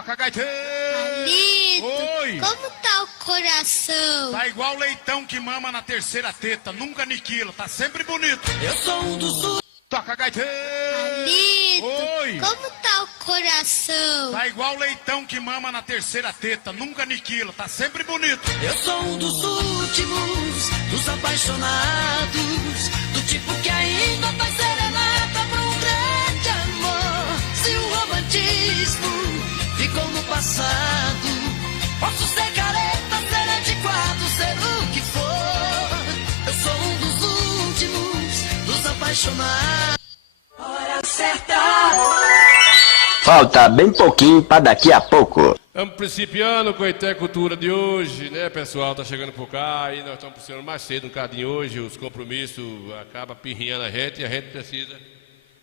Toca, gaiteiro! Palito, Oi! como tá o coração? Tá igual leitão que mama na terceira teta, nunca aniquila, tá sempre bonito. Eu sou um dos... Toca, gaiteiro! Palito, Oi! como tá o coração? Tá igual leitão que mama na terceira teta, nunca aniquila, tá sempre bonito. Eu sou um dos últimos, dos apaixonados, do tipo que ainda faz serenata pra um grande amor. Se o romantismo ficou no passado, posso ser careta, ser antiquado, ser o que for. Eu sou um dos últimos, dos apaixonados. Hora certa. Falta bem pouquinho para daqui a pouco. Estamos principiando com a Coité Cultura de hoje, né, pessoal? Tá chegando por cá e nós estamos precisando mais cedo um bocadinho hoje. Os compromissos acabam pirrinhando a gente e a gente precisa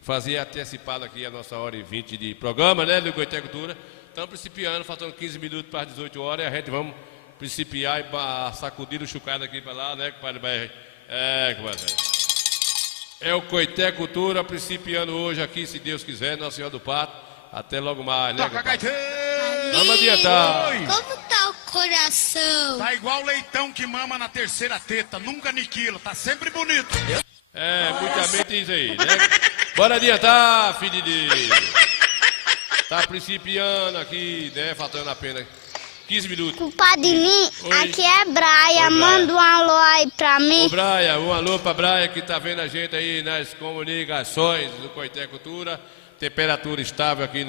fazer antecipado aqui a nossa hora e 20 de programa, né, do Coité Cultura. Estamos principiando, faltando 15 minutos para as 18 horas e a gente vamos principiar e sacudir o chucado aqui para lá, né, compadre? Compadre. É o Coité Cultura principiando hoje aqui, se Deus quiser, Nossa Senhora do Pato. Até logo mais, né? Toca, gaiteiro! Vamos adiantar. Oi! Como tá o coração? Tá igual leitão que mama na terceira teta, nunca aniquila, tá sempre bonito. Muita mente isso aí, né? Bora adiantar, filho de Deus. Tá principiando aqui, né? Faltando apenas 15 minutos. Compadre Lin, Oi. aqui é Braia, manda um alô aí pra mim. Ô, Braia, um alô pra Braia que tá vendo a gente aí nas comunicações do Coité Cultura. Temperatura estável aqui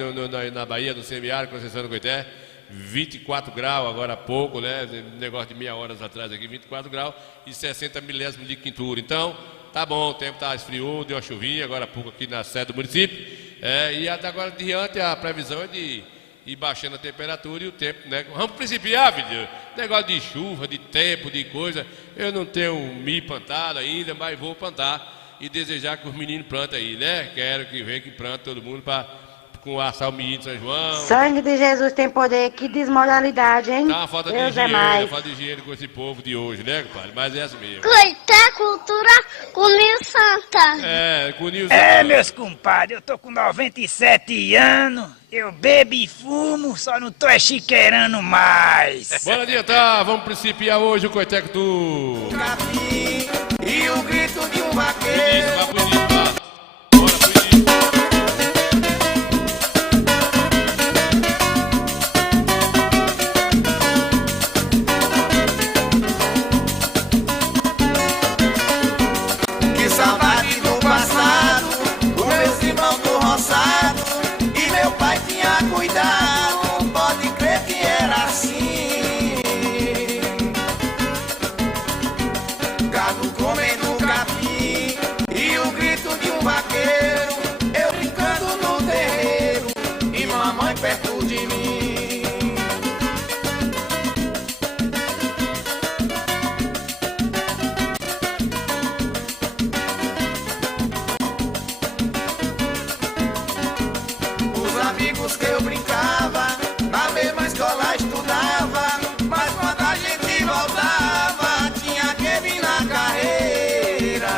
na Bahia, no semiárido, Conceição do Coité. 24 graus agora há pouco, né? Negócio de meia hora atrás aqui, 24 graus e 60 milésimos de quintura. Então, tá bom, o tempo tá esfriou, deu uma chuvinha agora há pouco aqui na sede do município. E até agora diante a previsão é de ir baixando a temperatura e o tempo, né? Vamos principiar, filho. Negócio de chuva, de tempo, de coisa. Eu não tenho milho plantado ainda, mas vou plantar. E desejar que os meninos plantem aí, né? Quero que venha que plante todo mundo com assar o menino de São João. Sangue de Jesus tem poder, que desmoralidade, hein? Tá uma falta de Deus é higiene, mais. uma falta de higiene com esse povo de hoje, né, compadre? Mas é assim mesmo. Coité Cultura com Nil Santa. Com o Nilson. Meus compadres, eu tô com 97 anos, eu bebo e fumo, só não tô chiqueirando mais. Bora adiantar, vamos principiar hoje o Coité Cultura. E o grito de um Isso, vaqueiro. vai pro início, vai. Bora pro início. Que saudade do passado, os meus irmãos do roçado, e meu pai tinha cuidado, pode crer que era assim. Gado comendo capim, e o grito de um vaqueiro, eu brincando no terreiro, e mamãe perto de mim. Os amigos que eu brincava, na mesma escola estudava, mas quando a gente voltava, tinha que vir na carreira.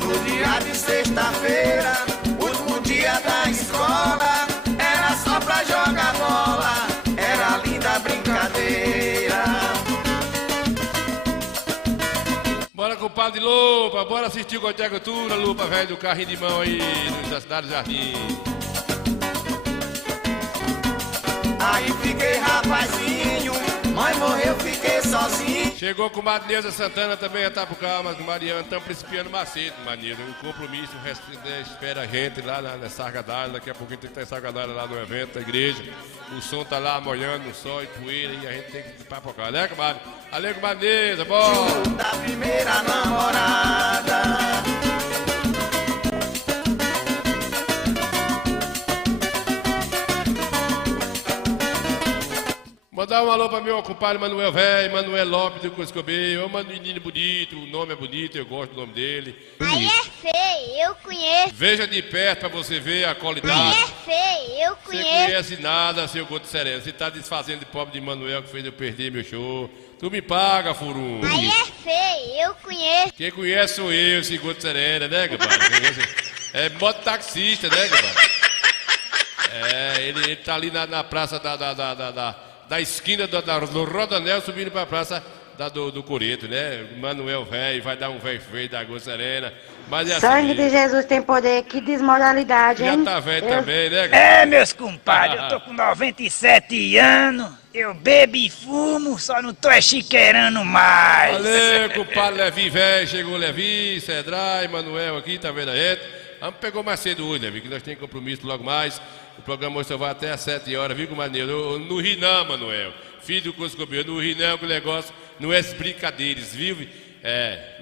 No dia de sexta-feira, último dia da escola, era só pra jogar bola, era linda brincadeira. Bora, compadre Lupa, bora assistir o Coité Cultura, Lupa, velho, do carrinho de mão aí, da cidade do Jardim. Aí fiquei rapazinho, mãe morreu, fiquei sozinho. Chegou com Marineuza Santana também, tá por cá, mas com Mariana, estamos principiando Macedo, Marineuza. Um compromisso, espera a gente lá na Sargadália, daqui a pouquinho tem que estar em Sargadália lá no evento da igreja. O som tá lá molhando no sol e poeira e a gente tem que papocar, né, comadre? Valeu, Marineuza, bora! Da primeira namorada. Mandar um alô pra meu compadre Manuel Velho, Manuel Lopes do Cuscobê. Ô, mano, menino bonito, o nome é bonito, eu gosto do nome dele. Aí é feio, eu conheço. Veja de perto pra você ver a qualidade. Aí é feio, eu Você conheço. conhece nada, seu Goto Sereno. Você tá desfazendo de pobre de Manuel que fez eu perder meu show. Tu me paga, furum. Aí é feio, eu conheço. Quem conhece sou eu, esse Goto Sereno, né, compadre? É mototaxista, né, compadre? Ele tá ali na praça da esquina do Rodanel, subindo pra praça do Coreto, né? Manuel velho, vai dar um velho feio da Água Serena. Mas é Sangue assim, de Jesus tem poder, que desmoralidade, hein? já tá velho também, né? É, meus compadres, eu tô com 97 anos, eu bebo e fumo, só não tô chiqueirando mais. Valeu, compadre Levi, velho. Chegou o Levi, Cedrai, Manuel aqui, tá vendo a gente? Vamos pegar mais cedo hoje, Levi, que nós temos compromisso logo mais. O programa hoje só vai até às 7 horas, viu, Maneiro? Não ri não, Manuel. Filho do Coscobio, não ri não, que o negócio não é brincadeiras, viu?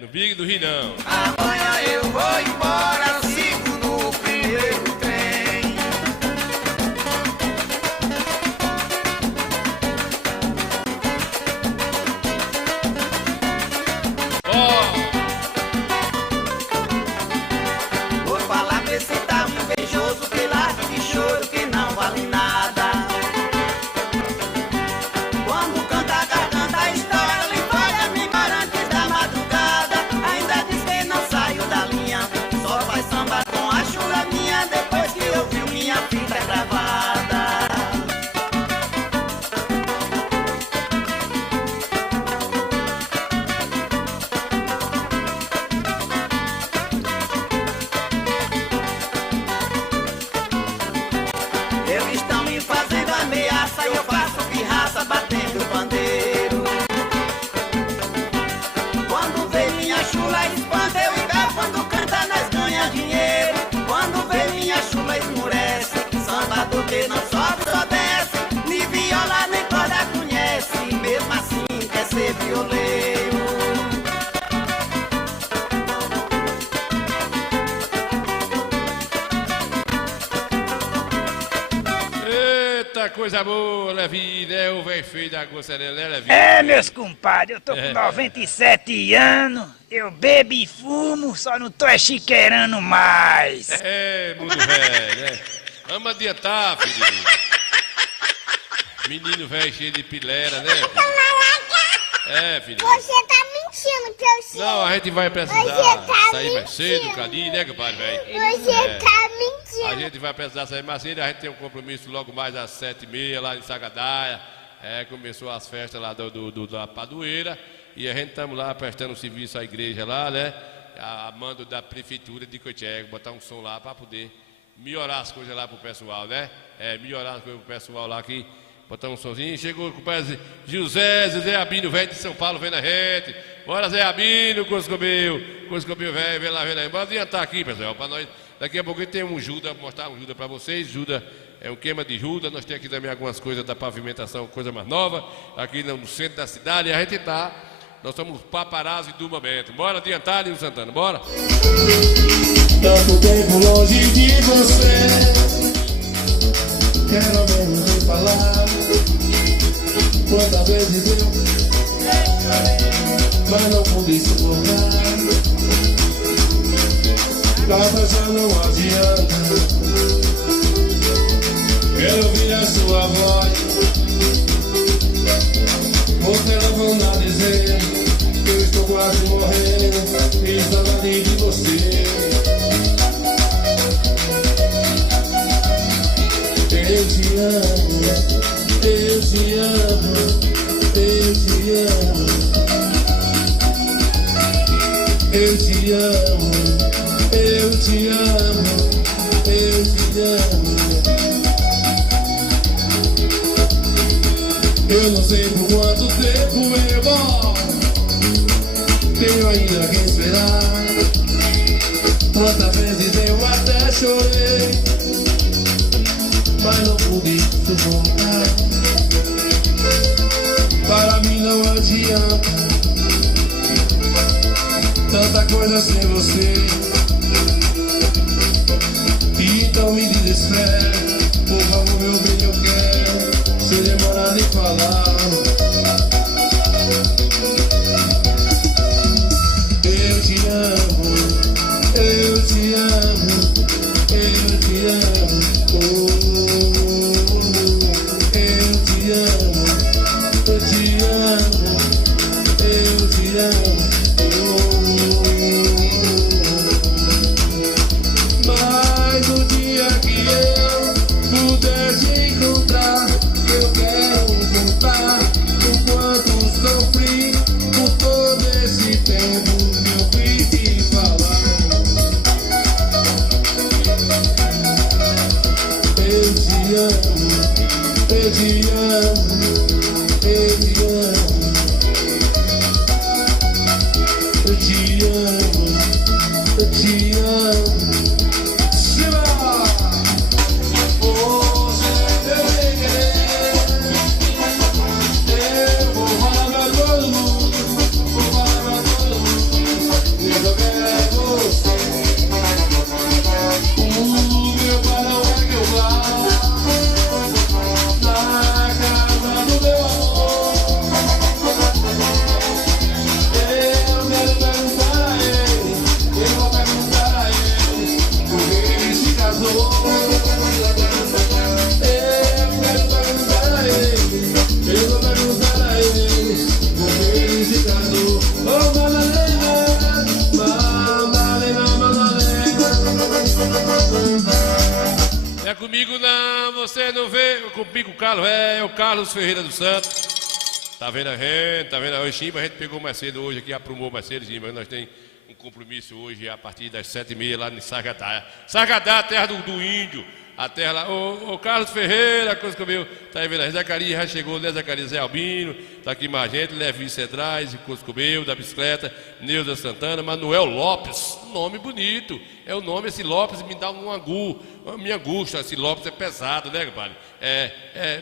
Não briga, não ri não. Amanhã eu vou embora, sigo no primeiro trem. Vou falar pra esse tal invejoso que larga de choro que não vale nada. Quando canta a garganta a história, lhe falha me antes da madrugada. Ainda diz que não saiu da linha, só faz samba com a chula minha depois que ouviu minha fita gravada. Eles estão me fazendo ameaça e eu faço pirraça batendo bandeiro. Quando vê minha chula espanta eu igual quando canta nós ganha dinheiro. Quando vê minha chula esmurece, samba do que não sobe só desce. Nem viola nem corda conhece, mesmo assim quer ser violeiro. Eita, coisa boa, Levi, né? O velho feio da Água Serena, né, Levi? É, meus compadres, eu tô com 97 anos, eu bebo e fumo, só não tô chiqueirando mais. Mundo velho, né? Vamos adiantar, filho. Menino velho cheio de pilera, né, filho? Filho. Você tá mentindo que eu sei. Não, a gente vai precisar Você tá sair mais cedo, mentindo. um bocadinho, né, compadre, velho? Você tá mentindo. A gente vai precisar sair mais cedo, a gente tem um compromisso logo mais às 7h30 lá em Sagadaia. Começou as festas lá da Padoeira e a gente estamos lá prestando serviço à igreja lá, né? A mando da prefeitura de Coité, botar um som lá para poder melhorar as coisas lá pro pessoal, né? Melhorar as coisas pro pessoal lá aqui. Botar um somzinho, chegou o compadre Zé Abino, velho de São Paulo, vendo a gente. Bora, Zé Abino, Coscobio velho, vem lá, vem lá. Bora adiantar aqui, pessoal, para nós. Daqui a pouco tem um Juda, mostrar um Juda para vocês. Juda é um queima de Juda. Nós temos aqui também algumas coisas da pavimentação, coisa mais nova, aqui no centro da cidade. E a gente tá, nós somos paparazzi do momento. Bora adiantar, Nilo Santana, bora. Tanto tempo longe de você, quero mesmo te falar. Quantas vezes eu mas não pude suportar. Calma, já não adianta. Quero ouvir a sua voz. Vou telefonar dizer que eu estou quase morrendo e saudade de você. Eu te amo, eu te amo, eu te amo. Eu te amo, eu te amo, eu te amo. Eu não sei por quanto tempo eu vou, tenho ainda que esperar. Quantas vezes eu até chorei, mas não pude suportar. Para mim não adianta tanta coisa sem você. Então me desespera, por favor, meu bem, eu quero. Se demorar de falar, eu te amo, eu te amo, eu te amo. Eu te amo, eu te amo, eu te amo. Mas o dia que eu puder É comigo não, você não vê. Comigo o Carlos, é o Carlos Ferreira dos Santos. Tá vendo a gente, tá vendo? Hoje, Chimba, a gente pegou mais cedo hoje aqui, aprumou mais cedo, Chimba. Nós temos um compromisso hoje a partir das 7h30 lá em Sargadá. Sargadá, a terra do índio. A terra lá, ô Carlos Ferreira, coisa que eu vi, tá aí vendo? Zacarias já chegou, né? Zacarias Zé Albino, tá aqui mais gente, Levi Cedrais, Coscobeu, da bicicleta, Neuza Santana, Manuel Lopes, nome bonito, é o nome, esse Lopes me dá uma minha angústia, esse Lopes é pesado, né, compadre?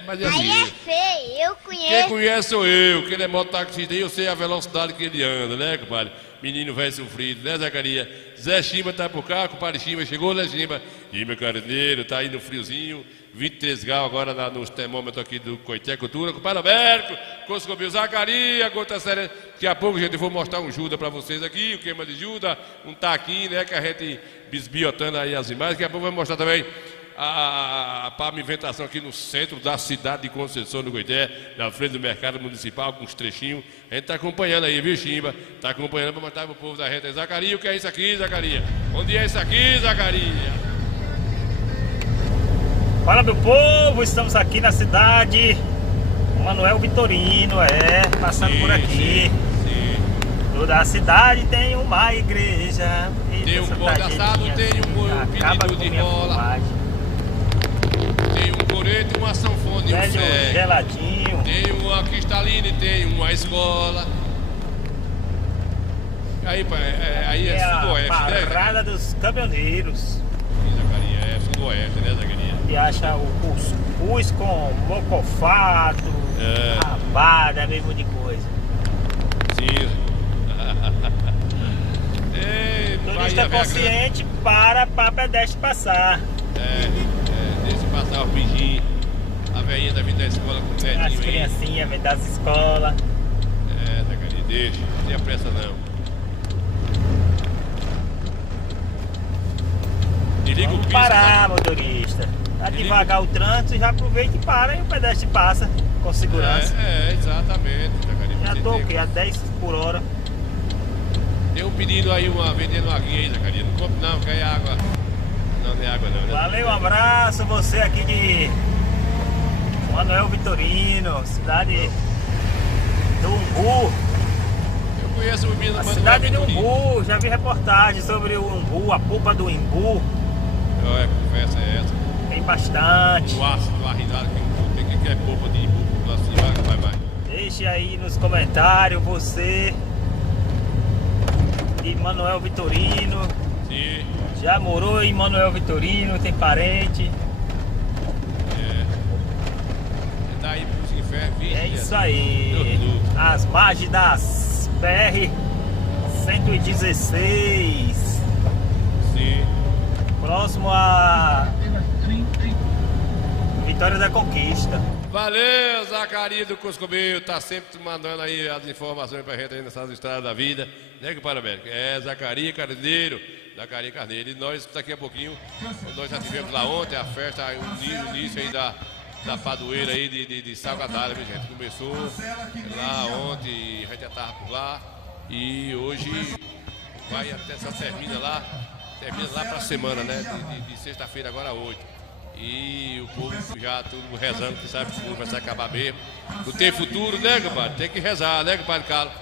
Mas é assim. Aí é feio, eu conheço. Quem conhece sou eu, que ele é mototaxista e eu sei a velocidade que ele anda, né, compadre? Menino velho sofrido, né, Zacarias? Zé Chimba tá por cá, compadre Chimba chegou, né, Chimba? Chimba Carneiro, tá aí no friozinho, 23 graus agora nos termômetros aqui do Coité Cultura. Compadre Alberto, Coscobio, Zacarias, gota séria. Daqui a pouco, gente, eu vou mostrar um Judas pra vocês aqui, o queima de Judas, um taquinho, né, que a gente bisbiotando aí as imagens. Daqui a pouco vai mostrar também a pavimentação aqui no centro da cidade de Conceição do Coité, na frente do mercado municipal, com uns trechinhos. A gente tá acompanhando aí, viu, Chimba? Tá acompanhando para mostrar pro povo da gente. Zacarias, o que é isso aqui, Zacarias? Onde é isso aqui, Zacarias? Fala, meu povo, estamos aqui na cidade Manuel Vitorino, passando por aqui. Sim. Toda a cidade tem uma igreja. Tem um bordaçado, tem um pedido de rola. Tem um coreto, uma sanfona e um cego. Geladinho. Tem uma cristalina e tem uma escola. Aí, aí é sudoeste, né? Parada dos caminhoneiros. Sim, Zacarias, é sudoeste, né, Zacarias? E acha o cuscuz com mocofato, rabada, mesmo de coisa. Sim. Turista consciente para pedestre passar. Deixa passar o pijinho. A velhinha tá vindo da escola com o netinho aí. As criancinhas vêm das escolas. Zacarias, deixa. Não tenha pressa não. Desliga o pisca. Parar, motorista. Tá devagar o trânsito, já aproveita e para e o pedestre passa com segurança. Exatamente, Zacarias. Já tô aqui a 10 por hora. Tem um pedido aí, vendendo uma aguinha aí, Zacarias. Não compre não, quer água. Não é água não, né? Valeu, um abraço, você aqui de Manuel Vitorino, cidade do Umbu. Eu conheço o menino Manuel Cidade do Vitorino. Umbu, já vi reportagem sobre o umbu, a polpa do umbu. Conversa é essa. Tem bastante. O ácido, a risada que tem que é polpa de imbu, assim, vai. Deixe aí nos comentários você de Manuel Vitorino. Sim. Já morou em Manuel Vitorino, tem parente. Tá aí pros infernos, É isso aí. As margens das BR 116. Sim. Próximo a Vitória da Conquista. Valeu, Zacarias do Coscobeu, tá sempre mandando aí as informações pra gente aí nessas estradas da vida, né, que parabéns? Zacarias Carneiro, e nós daqui a pouquinho, nós já tivemos lá ontem a festa, o início aí da padroeira aí de Salgadalha, viu, gente? Começou lá ontem, a gente já tava por lá e hoje vai até só termina lá pra semana, né? De sexta-feira agora 8. E o povo já tudo rezando, que sabe que o mundo vai se acabar mesmo. Não tem futuro, né, compadre? Tem que rezar, né, compadre Carlos?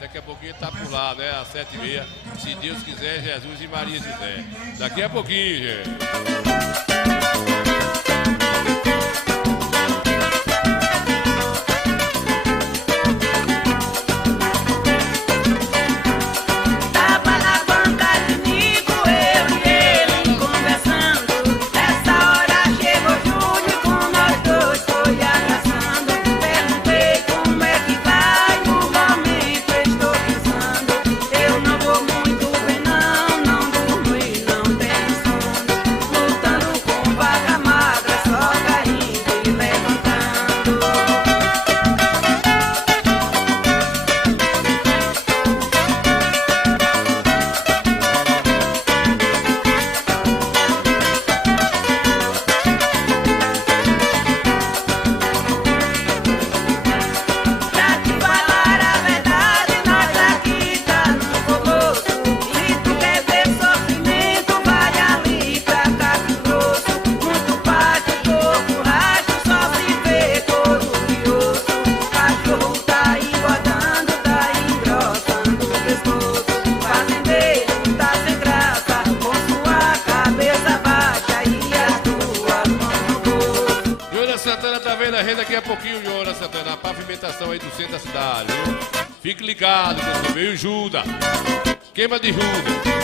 Daqui a pouquinho tá por lá, né? Às 7h30. Se Deus quiser, Jesus e Maria José. Daqui a pouquinho, gente. daqui a pouquinho, Jonas Santana, a pavimentação aí do centro da cidade, viu? Fique ligado, que eu meio Juda. Queima de Juda.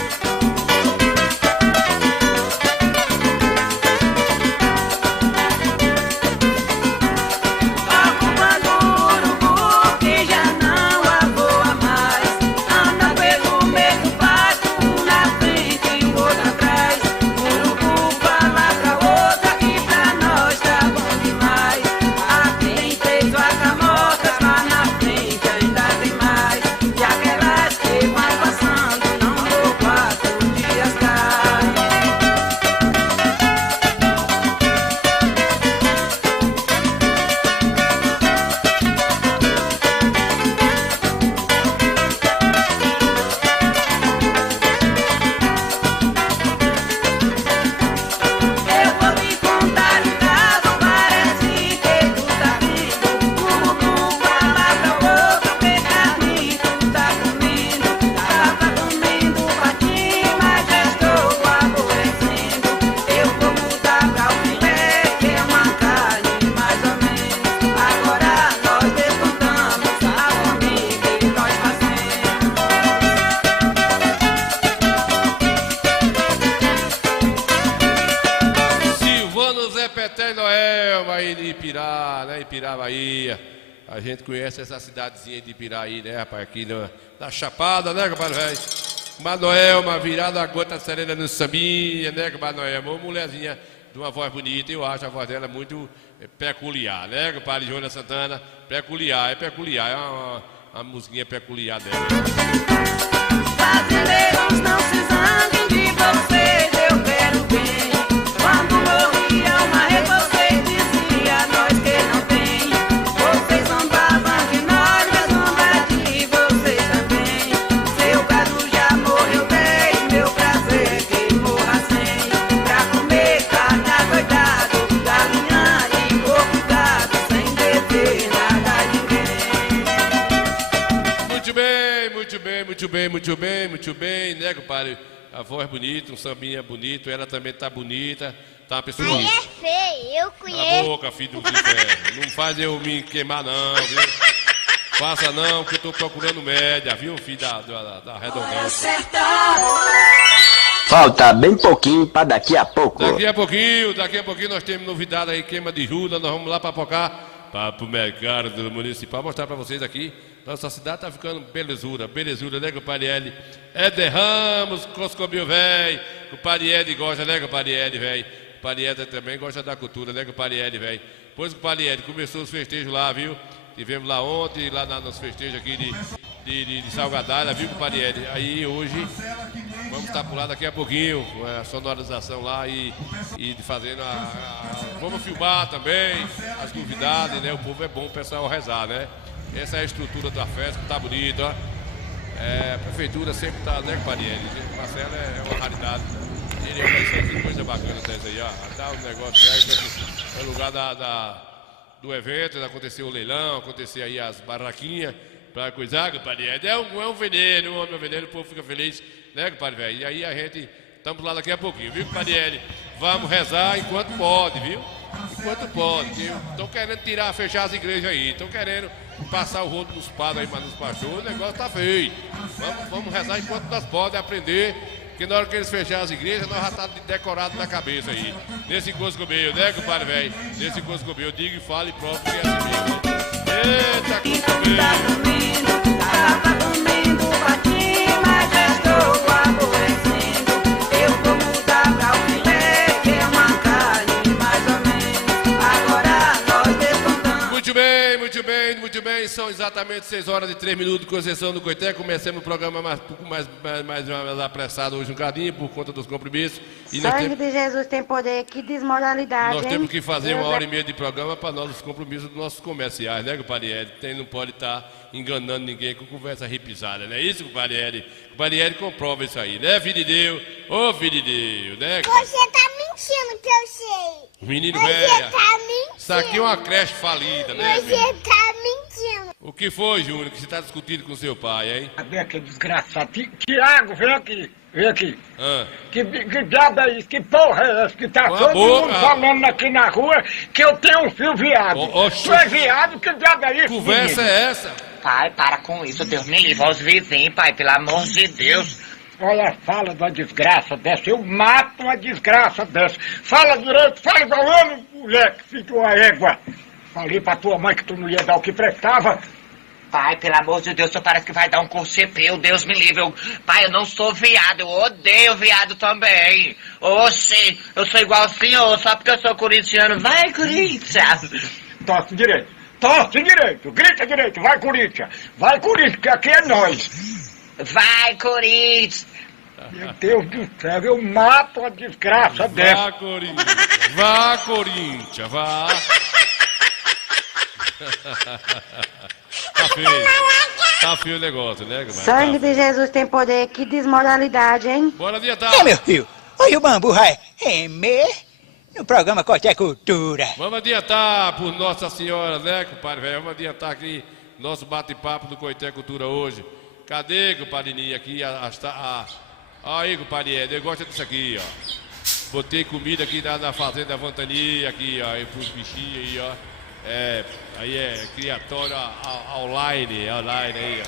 Bahia. A gente conhece essa cidadezinha de Ipiraí, né, rapaz? Aqui na Chapada, né, compadre velho? Manoelma, virada a gota serena no sambinha, né, compadre Noelma? Uma mulherzinha de uma voz bonita, eu acho a voz dela muito peculiar, né, compadre Jonas Santana? Peculiar, é uma musiquinha peculiar dela. Brasileiros, não se zanguem de vocês, eu quero bem. Quando morria uma rei, vocês diziam, nós que não tem. Vocês zombavam de nós, mas zombar de vocês também. Seu gado já morreu bem, meu prazer que morra sem. Pra comer carne adoidado, galinha e porco gado, sem dever nada a ninguém. Muito bem, muito bem, muito bem, muito bem, muito bem, né, compadre? A voz bonita, um sambinha bonito, ela também tá bonita, tá uma pessoa... Aí é feio, eu Cala a conheço. boca, filho do inferno. Não faz eu me queimar não, viu? Faça não, que eu tô procurando média, viu, filho da redondância. Falta bem pouquinho para daqui a pouco. Daqui a pouquinho nós temos novidade aí, queima de Judas, nós vamos lá para pro mercado do municipal, mostrar para vocês aqui. Nossa cidade tá ficando belezura, né, compadre L? Éder Ramos, Coscobio, velho. Compadre L gosta, né, compadre L, velho? Compadre L também gosta da cultura, né, compadre L, velho? Pois, compadre L, começou os festejos lá, viu? Tivemos lá ontem, lá nos festejos aqui de Salgadalha, viu, compadre L? Aí hoje vamos estar por lá daqui a pouquinho, com a sonorização lá e fazendo vamos filmar também as novidades, né? O povo é bom o pessoal rezar, né? Essa é a estrutura da festa, tá bonita, ó. A prefeitura sempre tá, né, compadre L? O Marcelo é uma raridade. Ele é uma coisa bacana dessa aí, ó. Dá um negócio aí, é o lugar do evento, aconteceu o leilão, aconteceu aí as barraquinhas pra coisar, compadre L. É um veneno, um veneno, o povo fica feliz, né, compadre velho? E aí a gente, estamos lá daqui a pouquinho, viu, compadre L? Vamos rezar enquanto pode, viu? Enquanto pode. Estão querendo fechar as igrejas aí, estão querendo passar o rodo nos padres aí, mas nos pastores, o negócio tá feio. Vamos rezar enquanto nós podemos aprender, que na hora que eles fecharem as igrejas, nós já tá decorado na cabeça aí. Nesse Coscobeio, né, compadre velho? Nesse Coscobeio, diga e fale próprio que é assim mesmo. Eita, Coscobeio! Tava comendo patinho, mas já estou aborrecendo. Eu vou mudar pra um filé, que é uma carne mais ou menos. Agora nós descontamos. Muito bem, são exatamente 6 horas e 3 minutos de concessão do Coité. Começamos o programa mais apressado hoje um bocadinho por conta dos compromissos. E Sangue de Jesus tem poder, que desmoralidade, nós hein? temos que fazer Deus 1h30 de programa para nós os compromissos dos nossos comerciais, né, compadre L? Não pode estar enganando ninguém com conversa repisada, não é isso, compadre L? Compadre L comprova isso aí, né, filho de Deus? Ô, filho de Deus, né? Você tá mentindo que eu sei. Menino Você velho, tá mentindo. isso aqui é uma creche falida, né? Você tá mentindo. O que foi, Júnior, que você tá discutindo com seu pai, hein? Vem aqui, desgraçado. Tiago, vem aqui. Vem aqui. Ah. Que diabo é isso? Que porra é essa? Que tá Com a todo boca. mundo falando aqui na rua que eu tenho um filho viado. Oxe. Tu é viado? Que diabo é isso, Conversa menino? é essa? Pai, para com isso, Deus me livre aos vizinhos, pai, pelo amor de Deus. Olha, fala de uma desgraça dessa. Eu mato uma desgraça dessa. Fala direito, fala igual homem, moleque, filho de uma égua. Falei pra tua mãe que tu não ia dar o que prestava. Pai, pelo amor de Deus, o senhor parece que vai dar um curso CP, Deus me livre. Pai, eu não sou viado, eu odeio viado também. Oxi, eu sou igual ao senhor, só porque eu sou corintiano. Vai, Corinthians! Torce direito, grita direito, vai Corinthians, que aqui é nós. Vai, Corinthians! Meu Deus do céu, eu mato uma desgraça dessa. Vá, Corinthians, vá, Corinthians, vá. Tá feio o negócio, né? Sangue de Jesus tem poder, que desmoralidade, hein? Bora adiantar. É, meu filho, olha o bambu, vai. No programa Corte Cultura. Vamos adiantar por Nossa Senhora, né, compadre velho? Vamos adiantar aqui nosso bate-papo do Coité Cultura hoje. Cadê, compadre Ninho, aqui aí, compadre Ed, eu gosto disso aqui, ó. Botei comida aqui na Fazenda Vantania, aqui, ó, pros bichinhos aí, ó. Aí é criatório online aí, ó.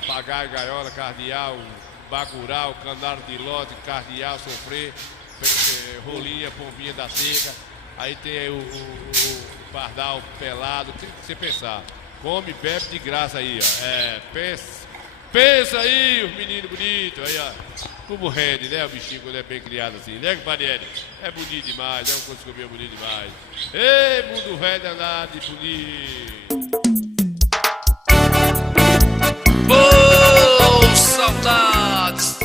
Papagaio, gaiola, cardeal, bacurau, canário de lote, cardeal, sofrer, rolinha, pombinha da seca. Aí tem aí o pardal pelado, tem que você pensar. Come, bebe de graça aí, ó. Pensa aí, os meninos bonitos, aí, ó. Como rende, né, o bichinho quando é bem criado assim, né, compadre? É bonito demais, é uma coisa que eu vi bonito demais. Ei, mundo velho danado e bonito. Oh, saudades,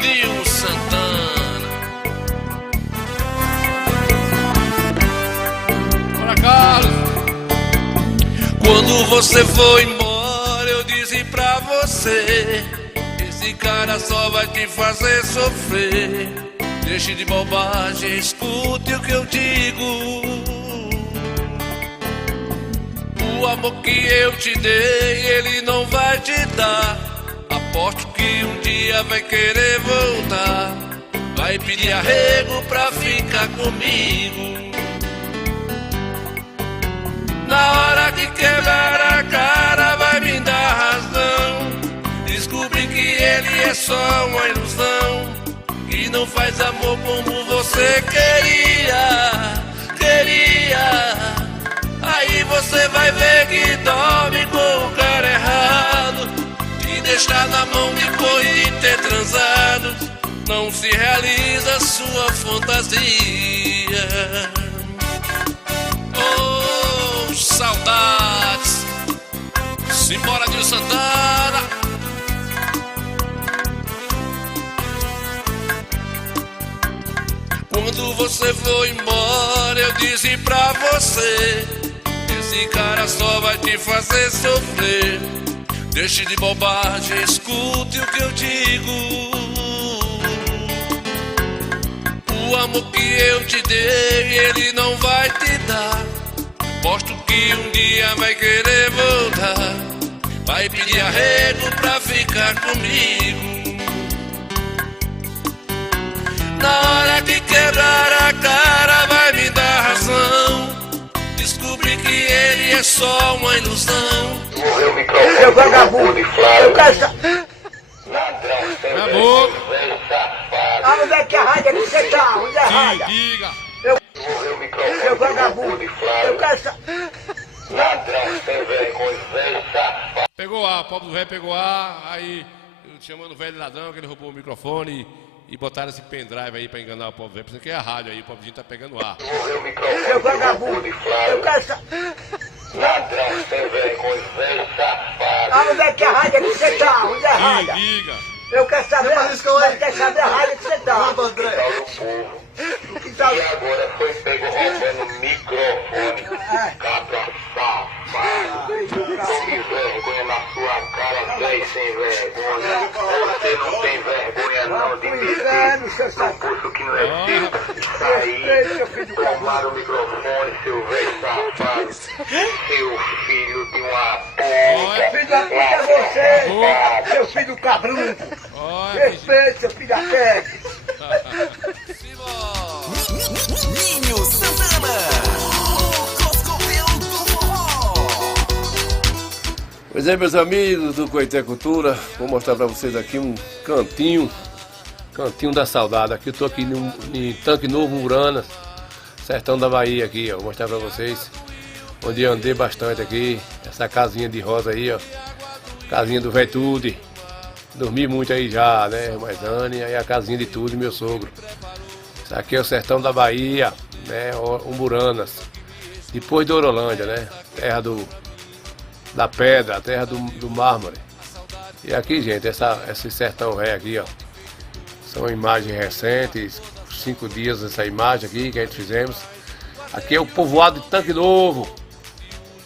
Nil Santana. Bora, Carlos. Quando você foi embora, eu disse pra você: esse cara só vai te fazer sofrer. Deixe de bobagem, escute o que eu digo. O amor que eu te dei, ele não vai te dar. Aposto que um dia vai querer voltar. Vai pedir arrego pra ficar comigo. Na hora de quebrar a cara, vai me dar razão. Descobri que ele é só uma ilusão, que não faz amor como você queria. Aí você vai ver que dorme com o cara errado, te deixar na mão depois de ter transado. Não se realiza sua fantasia. Oh, saudades. Simbora, Nil Santana. Quando você foi embora, eu disse pra você: esse cara só vai te fazer sofrer. Deixe de bobagem, escute o que eu digo. O amor que eu te dei, ele não vai te dar. Aposto que um dia vai querer voltar. Vai pedir arrego pra ficar comigo. Na hora de quebrar a cara, vai me dar razão. Descobri que ele é só uma ilusão. Morreu o microfone, seu vagabundo, eu quero... Na boca. Onde é que a rádio é que você tá? Onde é a rádio? Diga. Morreu o microfone, seu vagabundo, eu quero... Ladrão, sem vergonha, velho safado. Pegou ar, o pobre do velho pegou ar, aí chamando o velho ladrão, que ele roubou o microfone e botaram esse pendrive aí pra enganar o pobre velho. Pensando que é a rádio aí, o pobrezinho tá pegando ar. Morreu o microfone, seu vagabundo, eu quero... Ladrão, sem vergonha, velho safado. Onde é que a rádio é que você tá? Onde é a rádio? Diga. Eu quero saber, mas quer saber a rádio que você tá. E agora foi pego roubando microfone. Cabra safado. Tome vergonha na sua cara, velho sem vergonha. Você não tem vergonha não de me ver. No curso que não é seu. Isso aí Tomar o microfone, seu velho safado. Seu filho de uma puta. Filho da puta é você, seu filho cabrunco. Respeite, seu filho da peste. Ninho Santana, o Coscoveu do Forró. Pois é, meus amigos do Coité Cultura, vou mostrar pra vocês aqui um cantinho da saudade. Aqui eu tô aqui em Tanque Novo, Uranas, sertão da Bahia aqui, ó. Vou mostrar pra vocês onde eu andei bastante aqui. Essa casinha de rosa aí, ó. Casinha do velho Tude. Dormi muito aí já, né? Mas Anne, aí a casinha de Tude, meu sogro. Isso aqui é o sertão da Bahia, né? Umburanas. Depois de Orolândia, né? Terra da pedra, terra do mármore. E aqui, gente, esse sertão velho aqui, ó. São imagens recentes, 5 dias essa imagem aqui que a gente fizemos. Aqui é o povoado de Tanque Novo.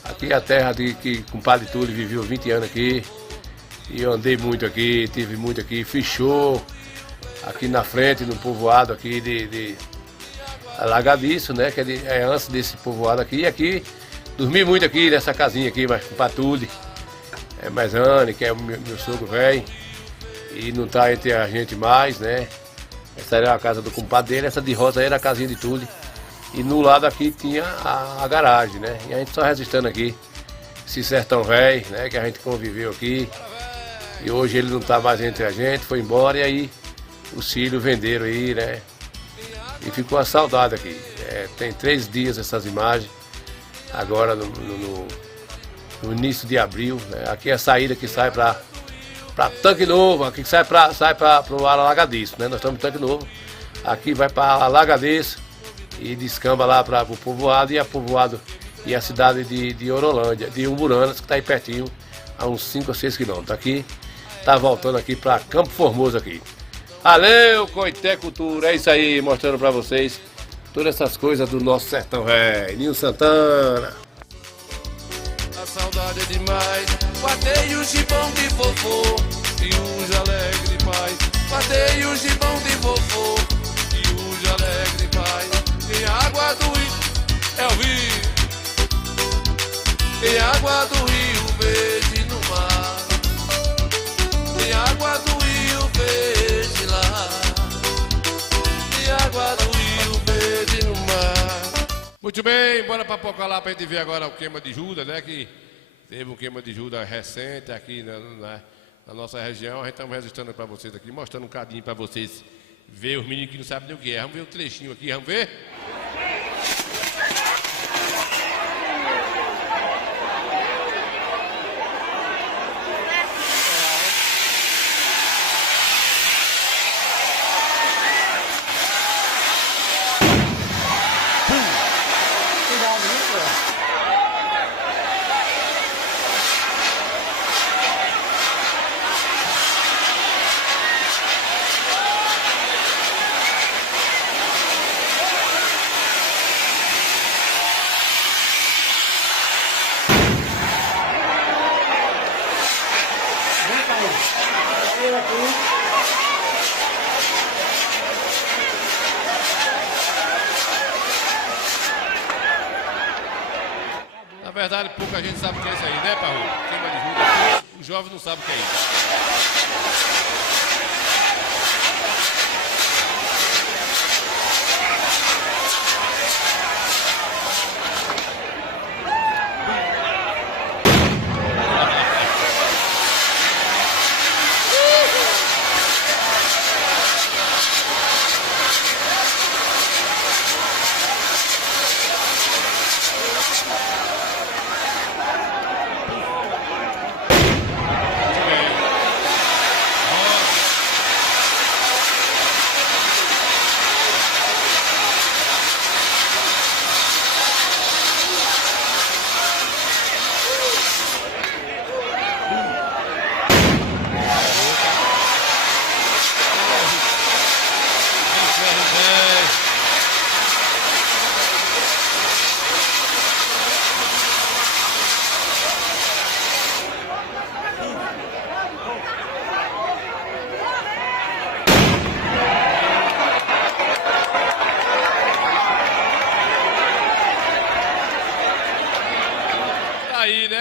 Aqui é a terra que o compadre Túlio viveu 20 anos aqui. E eu andei muito aqui, tive muito aqui, fechou. Aqui na frente, no povoado aqui de Alagadiço, né? Que é antes desse povoado aqui. E aqui, dormi muito aqui nessa casinha aqui, mas com Patulli. É mais Anne, que é o meu sogro velho. E não tá entre a gente mais, né? Essa era a casa do compadre dele, essa de rosa era a casinha de Túlio. E no lado aqui tinha a garagem, né? E a gente só resistindo aqui. Esse sertão velho, né? Que a gente conviveu aqui. E hoje ele não tá mais entre a gente, foi embora e aí os filhos venderam aí, né? E ficou a saudade aqui. Tem 3 dias essas imagens. Agora no início de abril, né? Aqui é a saída que sai para Tanque Novo, aqui que sai para o Alagadiço, né? Nós estamos em Tanque Novo. Aqui vai para Alagadiço e descamba lá para o povoado e a cidade de Orolândia, de Umburanas, que está aí pertinho, a uns 5 ou 6 quilômetros. Aqui tá voltando aqui para Campo Formoso aqui. Valeu, Coité Cultura, é isso aí, mostrando para vocês todas essas coisas do nosso sertão velho. Ninho Santana. A saudade é demais. Guardei o gibão de vovô e o jaleco de pai. Guardei o gibão de vovô e o jaleco de pai. Tem água do rio, é o rio. Tem água do rio verde no mar. Tem água do rio verde lá. Tem água do rio verde no mar. Muito bem, bora pra Pocalá pra gente ver agora o queima de Judas, né? Que teve um queima de Judas recente aqui na nossa região. A gente estamos registrando pra vocês aqui, mostrando um cadinho pra vocês ver os meninos que não sabem nem o que é. Vamos ver um trechinho aqui, vamos ver? Na verdade, pouca gente sabe o que é isso aí, né, Parru? Queima de Judas, os jovens não sabem o que é isso.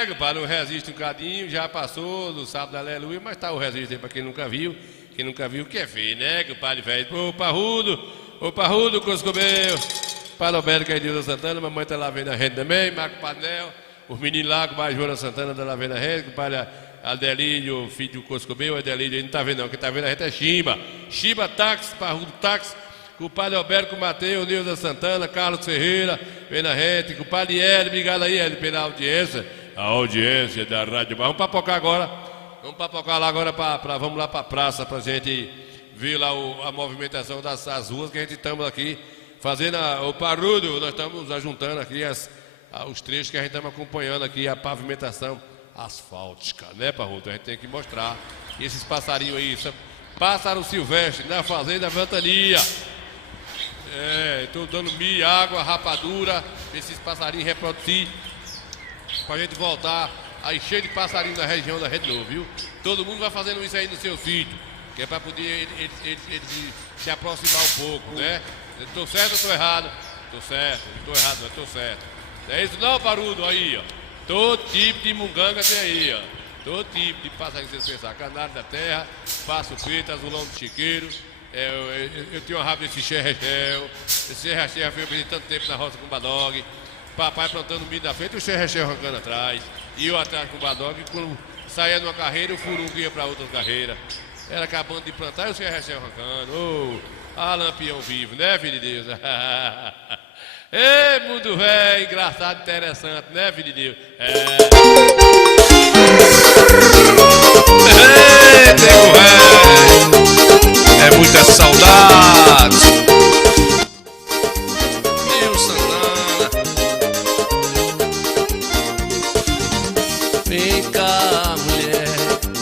né, compadre? O resiste um cadinho, já passou do sábado, aleluia, mas tá o resiste aí pra quem nunca viu. Quem nunca viu, que é feio, né, compadre velho? Ô, Parrudo, Coscobel, Paulo Alberto Caidilson Santana, mamãe tá lá vendo a rede também, Marco Panel, os meninos lá, com o Joana Santana tá lá vendo a rede, compadre Adelídio, filho do Coscobel, Adelídio, ele não tá vendo não, quem tá vendo a rede é Chimba Táxi, Parrudo Táxi, com o padre Alberto Mateus, Nilza Santana, Carlos Ferreira, vem na rede, com o padre Hélio, obrigado aí, Hélio, pela audiência, a audiência da Rádio Bar. Vamos papocar agora, lá agora, vamos lá pra praça, pra gente ver lá a movimentação das ruas que a gente estamos aqui fazendo, o Parrudo, nós estamos ajuntando aqui os trechos que a gente estamos acompanhando aqui, a pavimentação asfáltica, né, Parrudo? A gente tem que mostrar esses passarinhos aí, pássaro silvestre na fazenda Ventania. Estou dando milho, água, rapadura, esses passarinhos reproduzir, pra gente voltar aí cheio de passarinho na região da Rede Novo, viu? Todo mundo vai fazendo isso aí no seu sítio, que é pra poder ele se aproximar um pouco, né? Estou certo ou estou errado? Estou certo, não estou errado, mas estou certo. Não é isso não, Parrudo? Aí, ó. Todo tipo de munganga tem aí, ó. Todo tipo de passarinho que vocês pensar. Canário da terra, passo preto, azulão do chiqueiro. Eu tenho uma raiva desse xerrechel. Esse xerrechel foi perder tanto tempo na roça com o Badog. Papai plantando milho na frente e o xerrechel arrancando atrás. E eu atrás com o Badog. Quando saía numa carreira, o furungo ia para outra carreira. Era acabando de plantar e o xerrechel arrancando. Lampião vivo, né, filho de Deus? Ei, mundo velho, engraçado, interessante, né, filho de Deus? Ei, nego velho, é muita saudade. Meu Santana, vem cá,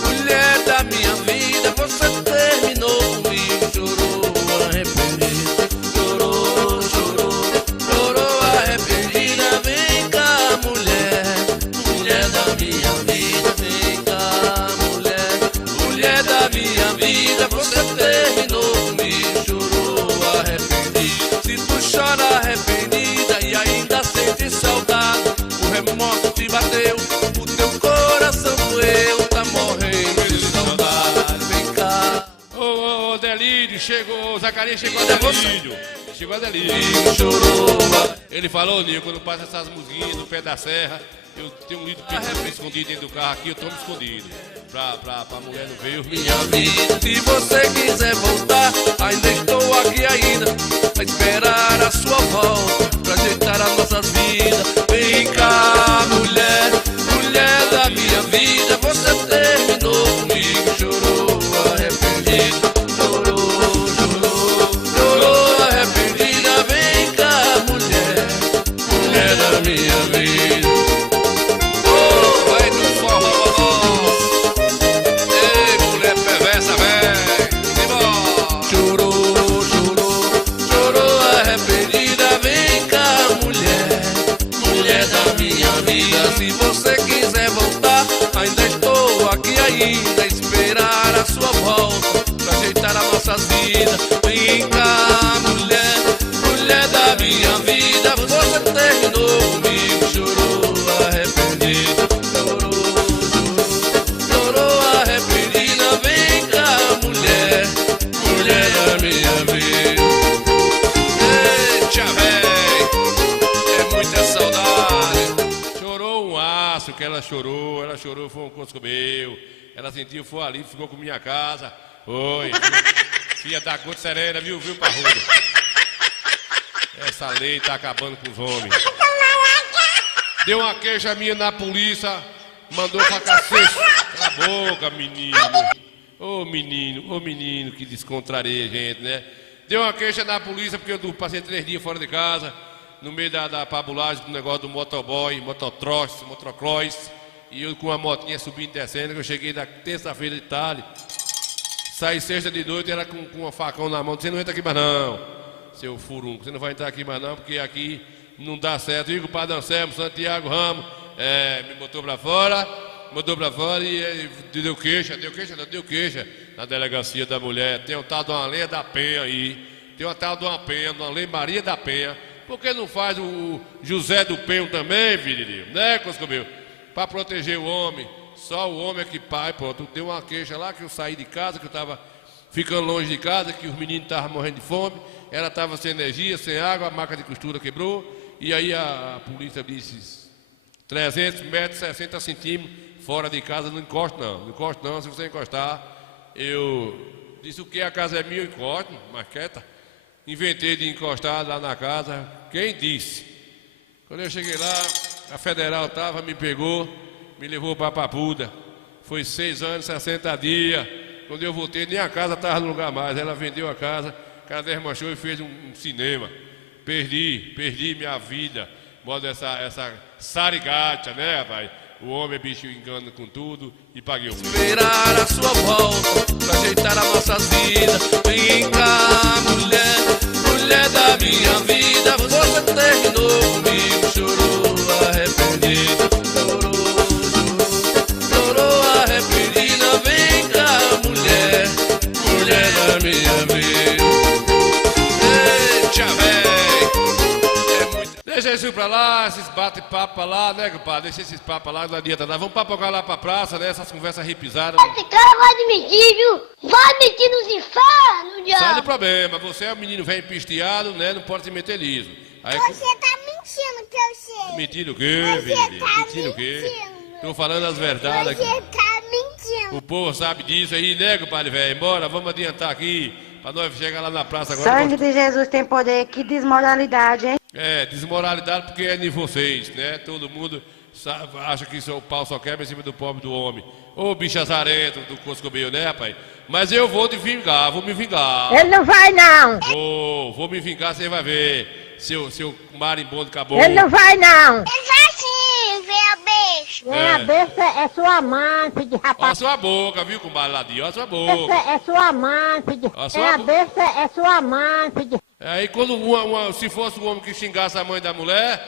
mulher da minha vida, você terminou comigo, chorou, arrependido, chorou, arrependida. Vem cá, mulher da minha vida, vem cá, mulher da minha vida, você terminou comigo, chorou, arrependido. Se tu chora arrependida e ainda sente saudade, o remorso te bateu, o teu coração doeu, tá morrendo de saudade. Vem cá. Ô, Delírio, chegou, Zacarias chegou Adelírio. Chegou Adelírio. Ele falou, Nil, quando passa essas musiquinhas no pé da serra, eu tenho um litro de escondido dentro do carro aqui, eu tô me escondido. Pra mulher não ver. Minha vida, se você quiser voltar, ainda estou aqui ainda, a esperar a sua volta, pra ajeitar as nossas vidas. Vem cá, mulher da minha vida, você terminou comigo, chorou, arrependido, chorou, arrependida. Vem cá, mulher da minha vida. Oh, vai no forró. Ei, mulher perversa, vem embora. Chorou, arrependida. Vem cá, mulher da minha vida. Se você quiser voltar, ainda estou aqui ainda, esperar a sua volta, pra ajeitar as nossas vidas. Vem cá, mulher da minha vida, você terminou comigo, chorou, arrependida, chorou, arrependida. Vem cá, mulher da minha vida. Eita, véi, é muita saudade. Chorou um aço que ela chorou, foi um Coscobel. Ela sentiu, foi ali, ficou com minha casa. Oi, filha da gota serena, viu, Parrudo? Essa lei tá acabando com os homens. Deu uma queixa minha na polícia, mandou pra cacete. Cala a boca, menino. Ô menino, que descontraria, gente, né? Deu uma queixa na polícia porque eu passei 3 dias fora de casa, no meio da pabulagem do negócio do motoboy, motocross, e eu com a motinha subindo e descendo, que eu cheguei na terça-feira de tarde, saí sexta de noite, era com uma facão na mão, você não entra aqui mais não, seu furunco, você não vai entrar aqui mais não, porque aqui não dá certo. E o padre Anselmo, Santiago Ramos, me botou pra fora e deu queixa na delegacia da mulher. Tem o tal de uma lei da Penha aí, tem uma tal de uma Penha, uma lei Maria da Penha. Por que não faz o José do Penho também, filho de Deus? Né, Coscobel? para proteger o homem. Só o homem é que pai, pronto. Deu uma queixa lá que eu saí de casa, que eu estava ficando longe de casa, que os meninos estavam morrendo de fome, ela estava sem energia, sem água, a máquina de costura quebrou, e aí a polícia disse 300 metros, 60 centímetros, fora de casa, não encosta não, se você encostar, eu disse o que, a casa é minha, eu encosto, mas quieta. Inventei de encostar lá na casa, quem disse? Quando eu cheguei lá, a federal estava, me pegou, me levou para Papuda. Foi 6 anos, 60 dias. Quando eu voltei, nem a casa estava no lugar mais. Ela vendeu a casa, o cara desmanchou e fez um cinema. Perdi minha vida. Modo essa sarigata, né, rapaz? O homem é bicho engana com tudo e paguei o Esperar a sua volta pra ajeitar as nossas vidas. Vem cá, mulher da minha vida. Você terminou comigo, chorou arrependida. Chorou arrependida. Vem cá, mulher da minha vida. Eita, véi. Deixa isso pra lá, esses bate-papo pra lá, né, compadre? Deixa esses papos lá, não adianta nada. Vamos papocar lá pra praça, né? Essas conversas repisadas. Esse cara vai me mentir, viu? Vai mentir nos infernos, diabo. Sai do problema, você é um menino velho pisteado, né? Não pode se meter liso. Aí, Você tá mentindo pra eu sei. mentindo o quê, Você filho? tá Mentindo o quê? mentindo. Tô falando as verdades aqui. Você tá mentindo. O povo sabe disso aí, né, compadre velho? Bora, vamos adiantar aqui, pra nós chegar lá na praça agora. Sangue de Jesus tem poder, que desmoralidade, hein? É, desmoralidade porque é de vocês, né? Todo mundo acha que o pau só quebra em cima do pobre do homem. Ô bicho azarento do Coscobeio, né, rapaz? Mas eu vou vou me vingar. Ele não vai, não. Vou me vingar, você vai ver. Seu marimbondo acabou. Ele não vai, não. Ele vai sim, vem a besta. Vem a besta é sua mãe, filho de Olha rapaz. a sua boca, viu, compadre Ladinho? Olha a sua boca. É sua mãe, filho de... A sua besta é sua mãe, filho de... Aí quando se fosse um homem que xingasse a mãe da mulher,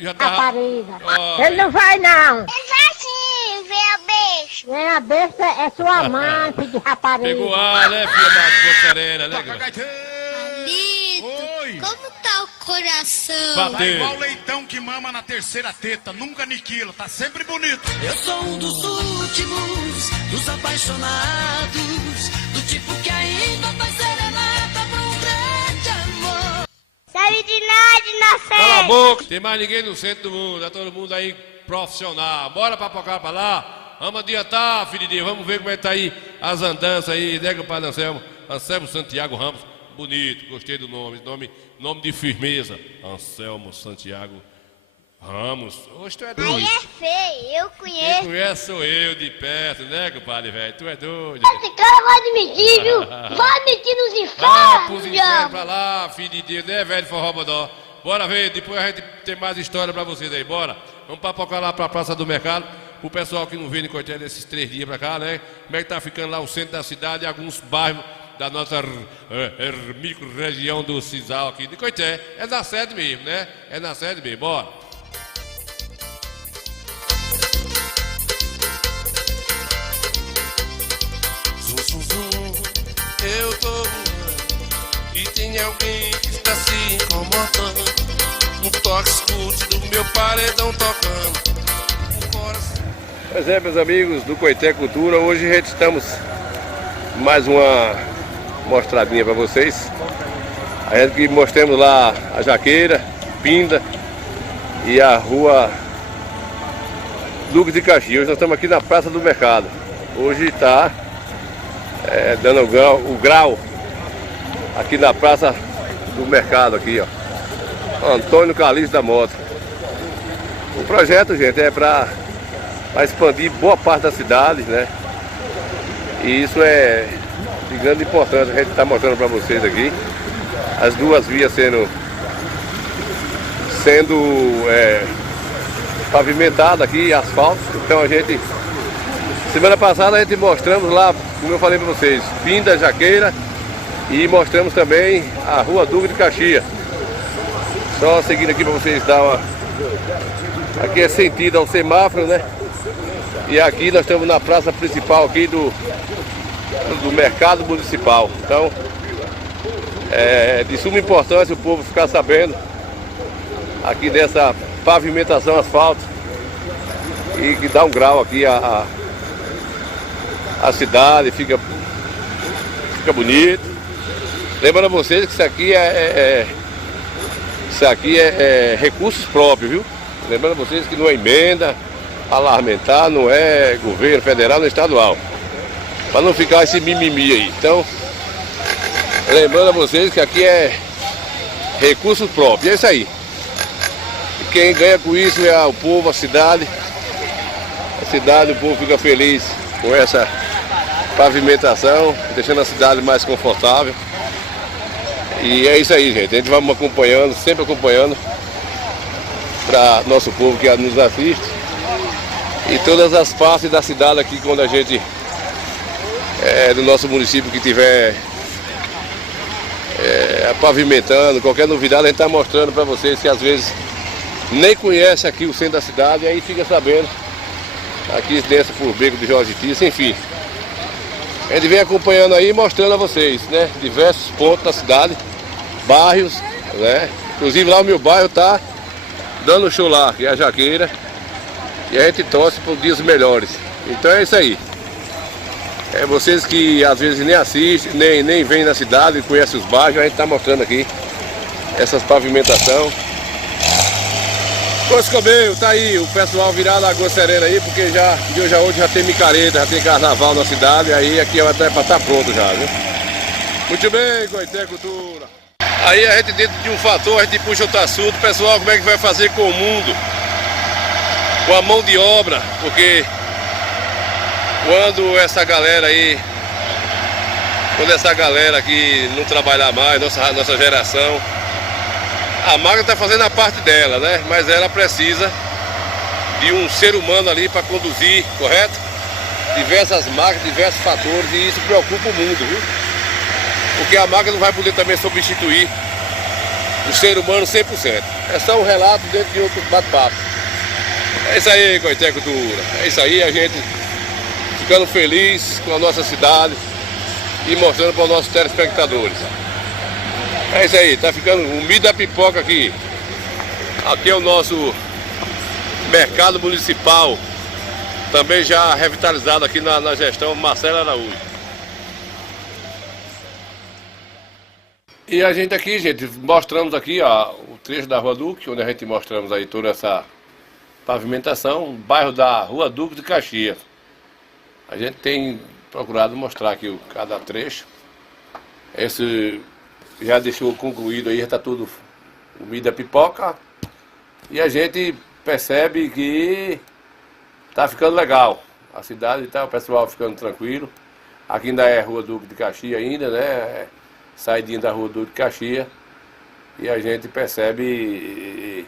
já tava... Rapariga. Olha. Ele não vai, não. Ele vai sim, vem a besta. Vem a besta é sua mãe, filho de rapariga. Pegou ar, né, filha da serena, né? Oi. Como tá o coração? Tá igual leitão que mama na terceira teta, nunca aniquila, tá sempre bonito. Eu sou um dos últimos, dos apaixonados, do tipo que ainda faz serenata pra um grande amor. Sabe de nada, inocente. Cala a boca! Tem mais ninguém no centro do mundo, tá todo mundo aí profissional. Bora papocar pra lá, vamos adiantar, filho de Deus, vamos ver como é que tá aí as andanças aí, né, compadre Anselmo Santiago Ramos, bonito, gostei do nome de firmeza, Anselmo Santiago Ramos. Oxe, tu é doido. Aí é feio, eu Quem conheço. conhece sou eu de perto, né, compadre velho? Tu é doido. Esse cara vai me mentir, viu? Vai mentir nos Ah, pros infernos, infernos diabo. pra lá, filho de Deus, né, velho forró bodó. Bora ver, depois a gente tem mais história pra vocês aí, bora. Vamos papocar lá pra Praça do Mercado. O pessoal que não vem em Coité nesses 3 dias pra cá, né? Como é que tá ficando lá o centro da cidade e alguns bairros da nossa micro-região do Cisal aqui de Coité. É na sede mesmo, né? É na sede mesmo, bora. Eu tô voando e tem alguém que está se incomodando. Um toque escute do meu paredão tocando. Pois é, meus amigos do Coité Cultura, hoje estamos mais uma mostradinha para vocês. A gente que mostramos lá a Jaqueira, Pinda e a rua Lucas de Caxias. Hoje nós estamos aqui na Praça do Mercado. Hoje está dando o grau aqui na Praça do Mercado, aqui, ó. Antônio Calixto da Mota. O projeto, gente, é para expandir boa parte da cidade, né? E isso é de grande importância. A gente está mostrando para vocês aqui as duas vias sendo pavimentadas aqui, asfalto. Então a gente, semana passada a gente mostramos lá, como eu falei para vocês, Pinda, Jaqueira, e mostramos também a rua Duque de Caxias. Só seguindo aqui para vocês dar uma... Aqui é sentido ao semáforo, né? E aqui nós estamos na praça principal aqui do mercado municipal. Então, é de suma importância o povo ficar sabendo aqui dessa pavimentação asfalto e que dá um grau aqui a cidade, fica bonito. Lembrando a vocês que isso aqui é recursos próprios, viu? Lembrando a vocês que não é emenda parlamentar, não é governo federal nem estadual. Para não ficar esse mimimi aí. Então, lembrando a vocês que aqui é recursos próprios, é isso aí. E quem ganha com isso é o povo, a cidade. A cidade, o povo fica feliz com essa pavimentação, deixando a cidade mais confortável. E é isso aí, gente. A gente vai acompanhando, sempre acompanhando, para nosso povo que nos assiste. E todas as partes da cidade aqui, quando a gente do nosso município que tiver pavimentando, qualquer novidade, a gente está mostrando para vocês que às vezes nem conhece aqui o centro da cidade, e aí fica sabendo, aqui desce por Beco de Jorge Tias, enfim. A gente vem acompanhando aí, mostrando a vocês, né, diversos pontos da cidade, bairros, né, inclusive lá o meu bairro tá dando show lá, que é a Jaqueira, e a gente torce por dias melhores. Então é isso aí. É vocês que às vezes nem assistem, nem vêm na cidade, conhecem os bairros, a gente está mostrando aqui essas pavimentações. Coscobeio, tá aí, o pessoal virar Lagoa Serena aí, porque de hoje a hoje já tem micareta, já tem carnaval na cidade, aí aqui vai estar para estar pronto já, viu? Muito bem, Coité Cultura. Aí a gente dentro de um fator, a gente puxa outro assunto, pessoal, como é que vai fazer com o mundo? Com a mão de obra, porque quando essa galera aqui não trabalhar mais, nossa geração, a máquina está fazendo a parte dela, né? Mas ela precisa de um ser humano ali para conduzir, correto? Diversas máquinas, diversos fatores, e isso preocupa o mundo, viu? Porque a máquina não vai poder também substituir o ser humano 100%. É só um relato dentro de outro bate-papo. É isso aí, Coité Cultura. É isso aí, a gente ficando feliz com a nossa cidade e mostrando para os nossos telespectadores. É isso aí, tá ficando o Milho da Pipoca aqui. Aqui é o nosso mercado municipal, também já revitalizado aqui na gestão Marcelo Araújo. E a gente aqui, gente, mostramos aqui ó, o trecho da Rua Duque, onde a gente mostramos aí toda essa pavimentação, bairro da Rua Duque de Caxias. A gente tem procurado mostrar aqui cada trecho. Esse já deixou concluído aí, já está tudo o Milho da Pipoca. E a gente percebe que está ficando legal. A cidade está, o pessoal ficando tranquilo. Aqui ainda é Rua Duque de Caxias ainda, né? Saidinha da Rua Duque de Caxias. E a gente percebe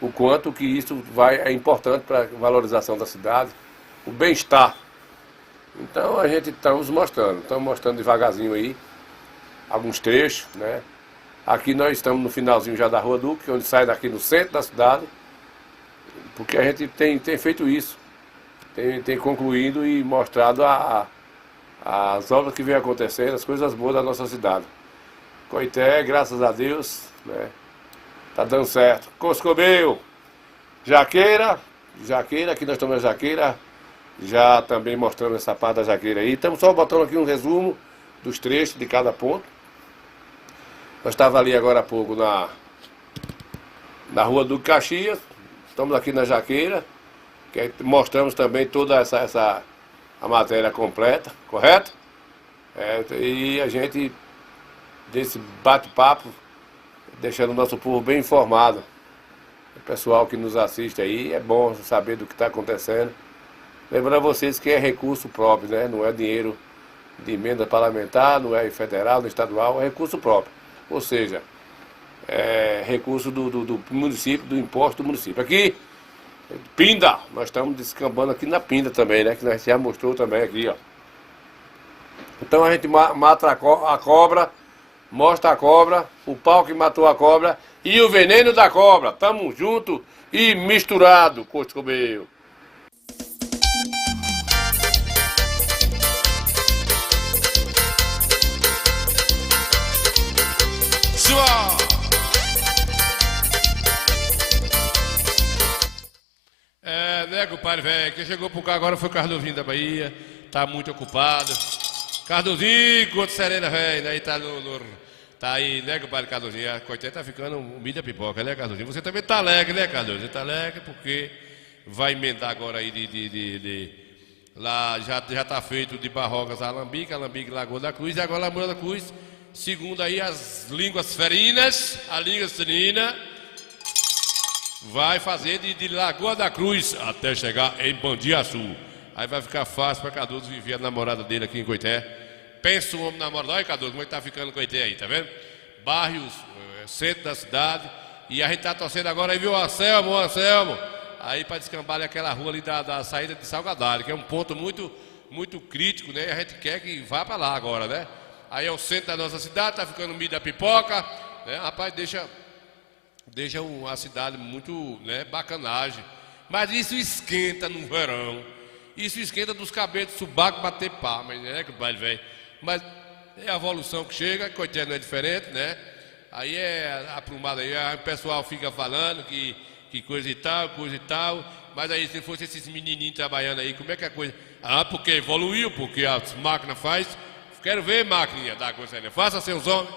o quanto que isso é importante para a valorização da cidade, o bem-estar. Então a gente estamos mostrando devagarzinho aí alguns trechos, né? Aqui nós estamos no finalzinho já da Rua Duque, onde sai daqui no centro da cidade, porque a gente tem feito isso, tem concluído e mostrado as obras que vem acontecendo, as coisas boas da nossa cidade. Coité, graças a Deus, né? Tá dando certo. Coscobeio, Jaqueira, aqui nós estamos na Jaqueira, já também mostrando essa parte da Jaqueira aí. Estamos só botando aqui um resumo dos trechos de cada ponto. Nós estávamos ali agora há pouco na Rua do Caxias, estamos aqui na Jaqueira, que mostramos também toda a matéria completa, correto? E a gente, desse bate-papo, deixando o nosso povo bem informado. O pessoal que nos assiste aí, é bom saber do que está acontecendo. Lembrando a vocês que é recurso próprio, né? Não é dinheiro de emenda parlamentar, não é federal, não é estadual, é recurso próprio. Ou seja, é recurso do município, do imposto do município. Aqui, Pinda, nós estamos descambando aqui na Pinda também, né? Que nós já mostrou também aqui, ó. Então a gente mata a cobra, mostra a cobra, o pau que matou a cobra e o veneno da cobra. Tamo junto e misturado, Coscobeio. né, compadre, velho? Quem chegou por cá agora foi o Cardozinho da Bahia. Tá muito ocupado. Cardozinho, Couto Serena, velho. Aí tá tá aí, né, compadre Cardozinho? A coitada tá ficando mídia pipoca, né, Cardozinho? Você também tá alegre, né, Cardozinho? Você tá alegre porque vai emendar agora aí lá já tá feito de Barrocas Alambique Lagoa da Cruz, e agora Lagoa da Cruz, segundo aí as línguas ferinas, a língua serina, vai fazer de Lagoa da Cruz até chegar em Bandiaçu. Aí vai ficar fácil para Cardoso viver a namorada dele aqui em Coité. Pensa o homem namorado. Olha, Cardoso, como é que tá ficando Coité aí, tá vendo? Bairros, centro da cidade. E a gente tá torcendo agora aí, viu, Anselmo. Aí para descambar aquela rua ali da saída de Salgadalho, que é um ponto muito, muito crítico, né? E a gente quer que vá para lá agora, né? Aí é o centro da nossa cidade, tá ficando mídia pipoca, né? Rapaz, deixa a cidade muito, né, bacanagem. Mas isso esquenta no verão. Isso esquenta dos cabelos do subaco bater palmas, né, que baile velho. Mas é a evolução que chega, Coité não é diferente, né? Aí é aprumado aí, o pessoal fica falando que coisa e tal. Mas aí se fosse esses menininhos trabalhando aí, como é que a coisa... Ah, porque evoluiu, porque as máquinas faz. Quero ver máquina da coisa, né? Faça seus homens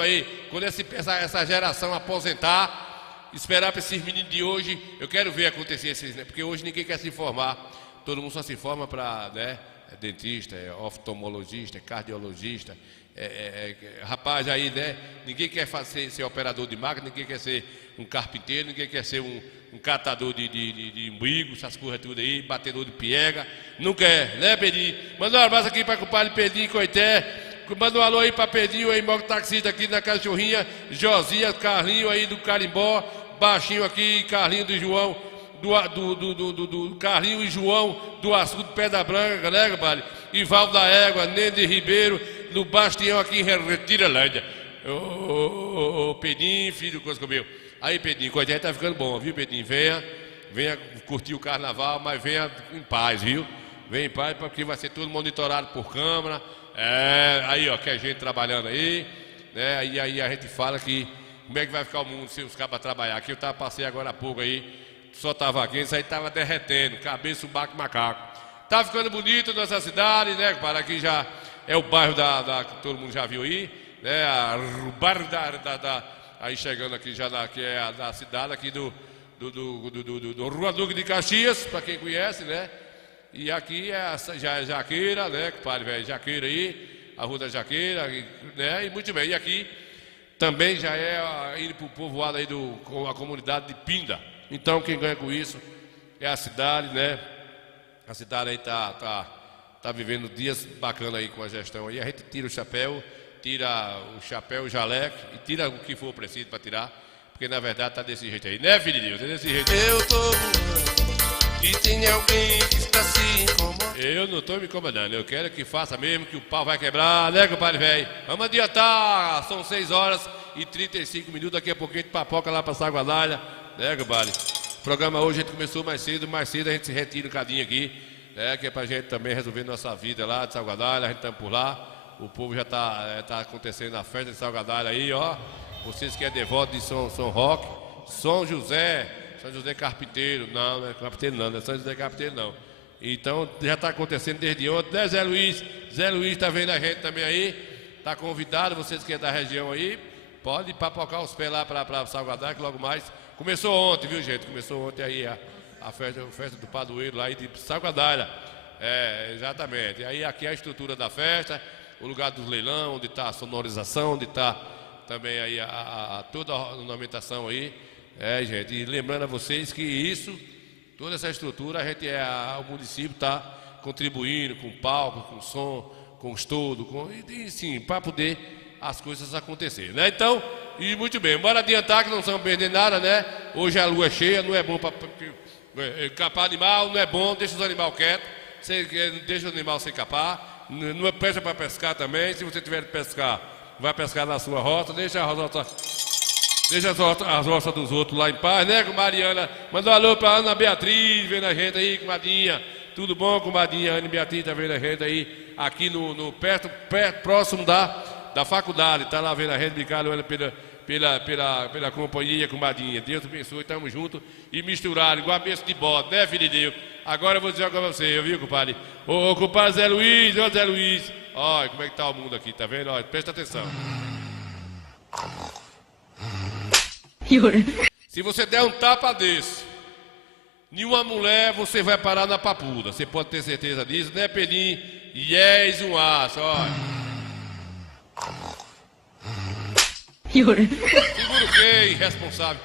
aí, quando essa geração aposentar, esperar para esses meninos de hoje, eu quero ver acontecer esses, né? Porque hoje ninguém quer se formar, todo mundo só se forma para, né? É dentista, é oftalmologista, é cardiologista, rapaz aí, né? Ninguém quer ser operador de máquina, ninguém quer ser um carpinteiro, ninguém quer ser um catador de umbigo, essas coisas tudo aí, batedor de piega, não quer, né, Pedrinho? Manda um abraço aqui para o compadre Pedrinho Coité. Manda um alô aí pra Pedrinho aí, mototaxista aqui na Cachorrinha, Josias, Carlinho aí do Carimbó, baixinho aqui, Carlinho do João, do Carlinho e João do Açude Pedra Branca, né, compadre? Ivaldo da Égua, Nende Ribeiro, no Bastião aqui em Retiralândia. Ô, Pedrinho, filho, coisa comigo. Aí, Pedrinho, coisa aí tá ficando bom, viu, Pedrinho? Venha curtir o carnaval, mas venha em paz, viu? Venha em paz, porque vai ser tudo monitorado por câmera. Aí ó, que a gente trabalhando aí, né? E aí a gente fala que como é que vai ficar o mundo se os cabas trabalhar. Aqui eu passei agora há pouco aí, só tava aqui, isso aí tava derretendo, cabeça, subaco, macaco. Tá ficando bonito nossa cidade, né? Para aqui já é o bairro que todo mundo já viu aí, né? O bairro aí chegando aqui já que é da cidade aqui do Rua Duque de Caxias, para quem conhece, né? E aqui já é Jaqueira, né, compadre velho? Jaqueira aí, a Rua da Jaqueira, né? E muito bem. E aqui também já é indo para o povoado aí a comunidade de Pinda. Então quem ganha com isso é a cidade, né? A cidade aí tá vivendo dias bacanas aí com a gestão aí. A gente tira o chapéu, o jaleco e tira o que for preciso para tirar. Porque na verdade tá desse jeito aí, né, filho de Deus? É desse jeito aí. Eu tô e tem alguém que está se incomodando. Eu não estou me incomodando, eu quero que faça mesmo, que o pau vai quebrar, né, compadre velho? Vamos adiantar, são 6h35, daqui a pouquinho a gente papoca lá para Saguadalha, né, compadre? O programa hoje a gente começou mais cedo a gente se retira um cadinho aqui, né, que é pra gente também resolver nossa vida lá de Saguadalha, a gente estamos por lá, o povo já tá acontecendo a festa de Saguadalha aí, ó, vocês que é devoto de São Roque, São José Carpinteiro, não é Carpinteiro não é São José Carpinteiro não. Então já está acontecendo desde ontem, né, Zé Luiz? Zé Luiz está vendo a gente também aí, está convidado, vocês que é da região aí, pode papocar os pés lá para Salgadar, que logo mais. Começou ontem, viu, gente? Começou ontem aí a festa do padroeiro lá de Salgadar. Exatamente. E aí aqui é a estrutura da festa, o lugar dos leilão, onde está a sonorização, onde está também aí toda a ornamentação aí. Gente, e lembrando a vocês que toda essa estrutura, o município está contribuindo com palco, com som, com estudo, sim, para poder as coisas acontecerem, né? Então, e muito bem, bora adiantar que não estamos perdendo nada, né? Hoje a lua é cheia, não é bom para capar animal, não é bom, deixa os animais quietos, deixa o animal sem capar, não é peça para pescar também, se você tiver de pescar, vai pescar na sua rota, deixa as roças dos outros lá em paz, né, comadinha? Manda um alô pra Ana Beatriz, vendo a gente aí, comadinha. Tudo bom, comadinha? Ana Beatriz tá vendo a gente aí, aqui perto próximo da faculdade. Tá lá vendo a gente, obrigado, Ana, pela companhia, comadinha. Deus abençoe, tamo junto. E misturado, igual a besta de bode, né, filho de Deus? Agora eu vou dizer uma coisa pra você, viu, compadre? Ô, compadre Zé Luiz, ô Zé Luiz. Olha como é que tá o mundo aqui, tá vendo? Olha, presta atenção. Se você der um tapa desse em uma mulher, você vai parar na papuda. Você pode ter certeza disso, né, Peninho? Yes, um aço, olha. Segura o quê, irresponsável?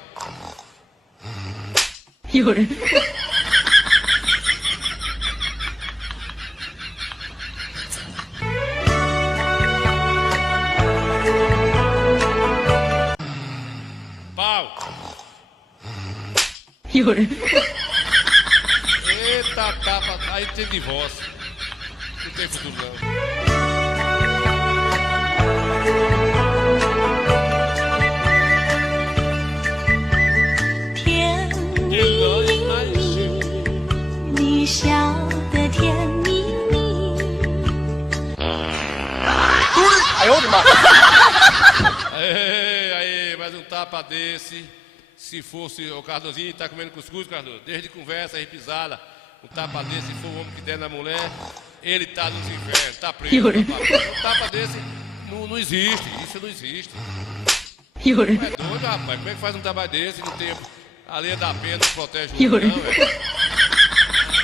Pau. Eita tapa, aí tem divórcio. Não tem futuro não. Aí, mais um tapa desse. Se fosse o Cardozinho, tá comendo cuscuz, Cardoso. Desde conversa, repisada. Um tapa desse, se for o homem que der na mulher, ele tá nos infernos, tá preso. Um tapa desse não existe, isso não existe. É doido, rapaz. Como é que faz um tapa desse no tempo? A lei da pena não protege o homem, não, velho.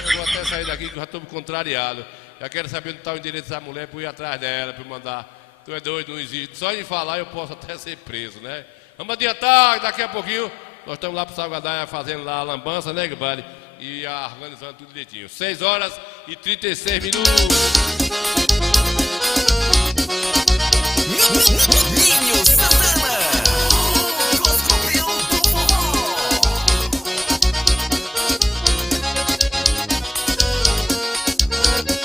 Eu vou até sair daqui que eu já tô contrariado. Já quero saber onde tá o endereço dessa mulher pra eu ir atrás dela, pra eu mandar. Tu é doido, não existe. Só em falar eu posso até ser preso, né? Vamos adiantar, daqui a pouquinho nós estamos lá pro Salvador fazendo lá a lambança, né, Gabari? E organizando tudo direitinho. 6 horas e 36 minutos. Ninho Santana, Coscopião do Forró.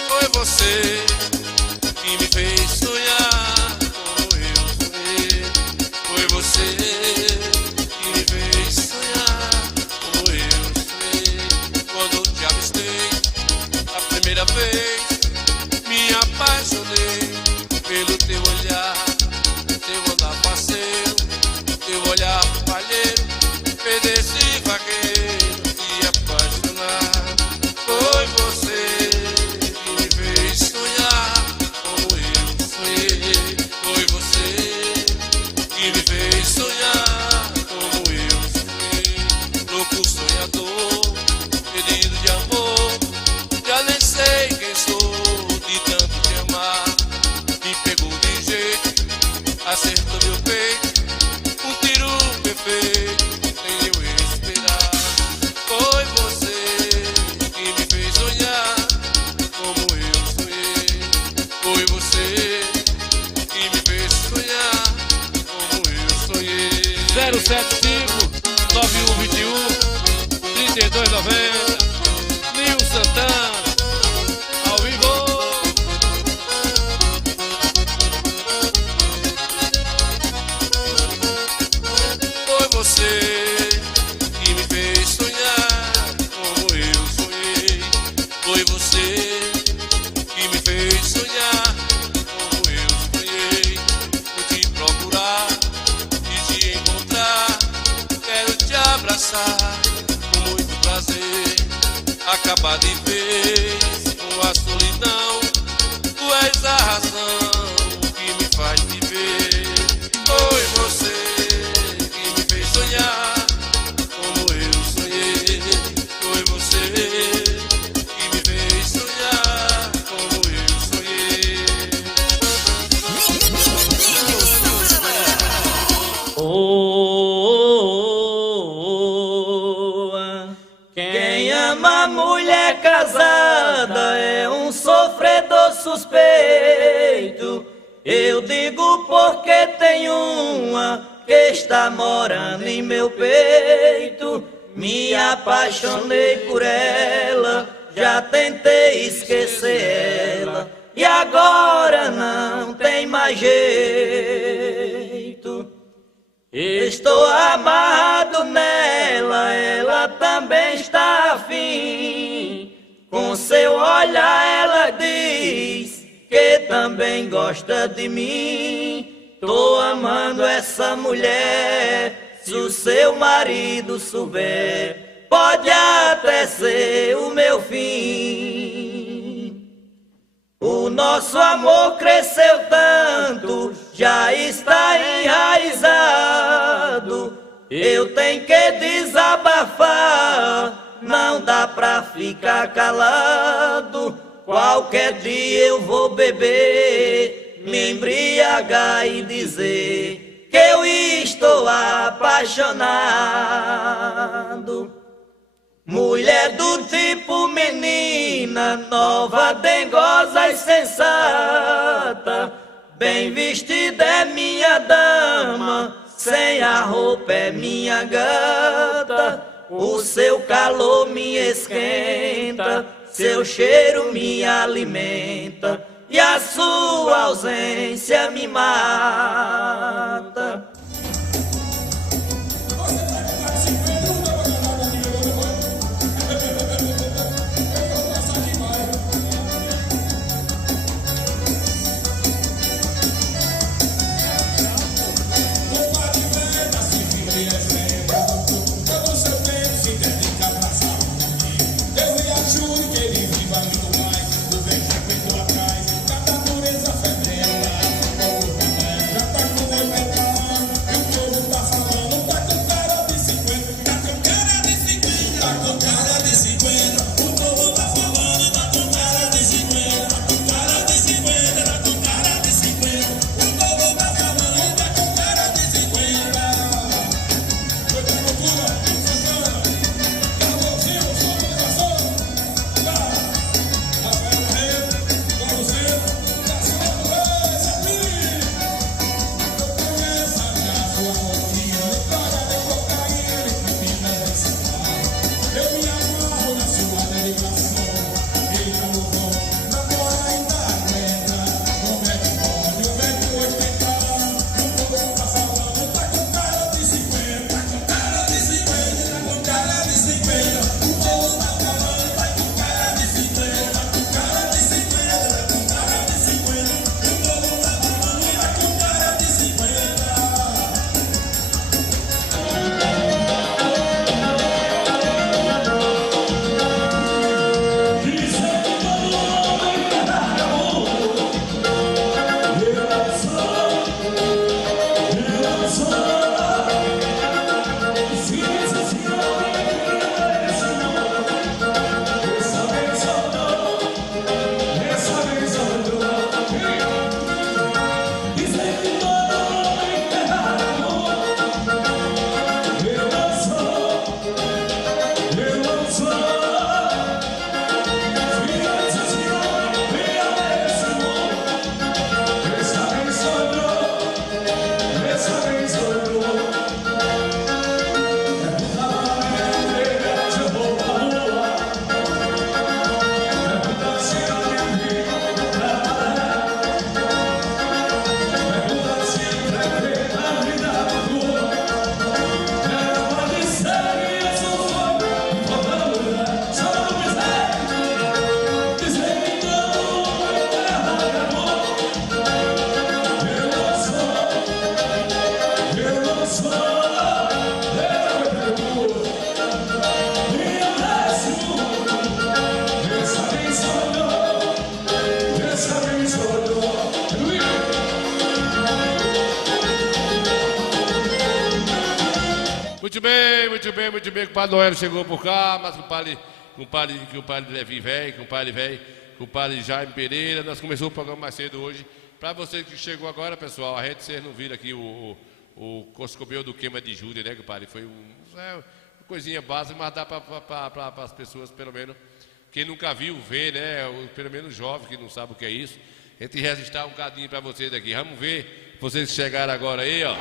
Foi você que me fez sonhar como eu sonhei. Foi você que me fez sonhar como eu sonhei. Quando te avistei a primeira vez, me apaixonei pelo teu olhar, teu andar parceiro, teu olhar palheiro, fez esse vaqueiro se apaixonar. Foi você que me fez sonhar como eu sonhei. Foi você que me fez sonhar como eu sonhei. Louco sonhador, pedido de amor, já nem sei quem sou de tanto te amar. Me pegou de jeito, acertou meu peito, um tiro perfeito, sem eu esperar. Foi você que me fez sonhar como eu sonhei. Foi você que me fez sonhar como eu sonhei. 075 9121 3290 Ninho Santana ao vivo. Foi você que me fez sonhar como eu sonhei. Foi você que me fez sonhar como eu sonhei. Vou te procurar e te encontrar. Quero te abraçar com muito prazer. Acabar de vez com a solidão. Tu és a razão que me faz viver. Foi você que me fez sonhar como eu sonhei. Foi você que me fez sonhar como eu sonhei. Quem ama mulher casada é um sofredor suspeito. Eu digo porque tem uma que está morando em meu peito. Me apaixonei por ela, já tentei esquecer ela, e agora não tem mais jeito. Estou amarrado nela, ela também está afim. Com seu olhar ela diz que também gosta de mim. tô amando essa mulher. Se o seu marido souber, pode até ser o meu fim. O nosso amor cresceu tanto, já está enraizado. Eu tenho que desabafar, não dá pra ficar calado. Qualquer dia eu vou beber, me embriagar e dizer que eu estou apaixonado. Mulher do tipo menina, nova, dengosa e sensata, bem vestida é minha dama, sem a roupa é minha gata. O seu calor me esquenta, seu cheiro me alimenta, e a sua ausência me mata. Muito bem, que o Padre Noel chegou por cá, mas com o padre Levi velho, com o padre Jaime Pereira. Nós começamos o programa mais cedo hoje. Para você que chegou agora, pessoal, a gente, vocês não viram aqui o Coscobel do Queima de Júlia, né, compadre? Foi uma coisinha básica, mas dá para as pessoas, pelo menos, quem nunca viu, ver, né? Pelo menos jovem que não sabe o que é isso. A gente registrar um bocadinho para vocês aqui. Vamos ver, vocês que chegaram agora aí, ó.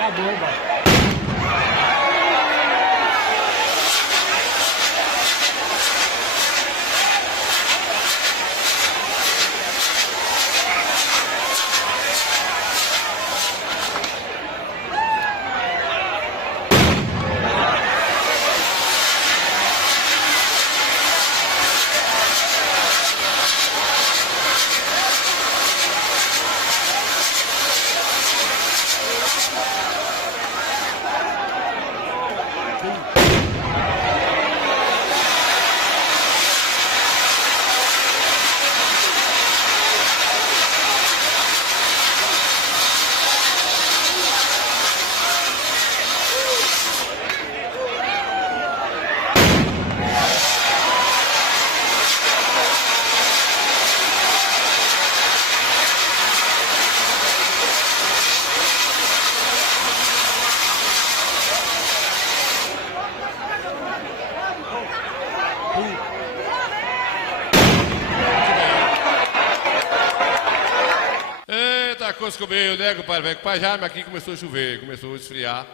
Tá bom, vai. Eita, Coscobeio, né, compadre velho? Pai Jaime aqui começou a chover, começou a esfriar.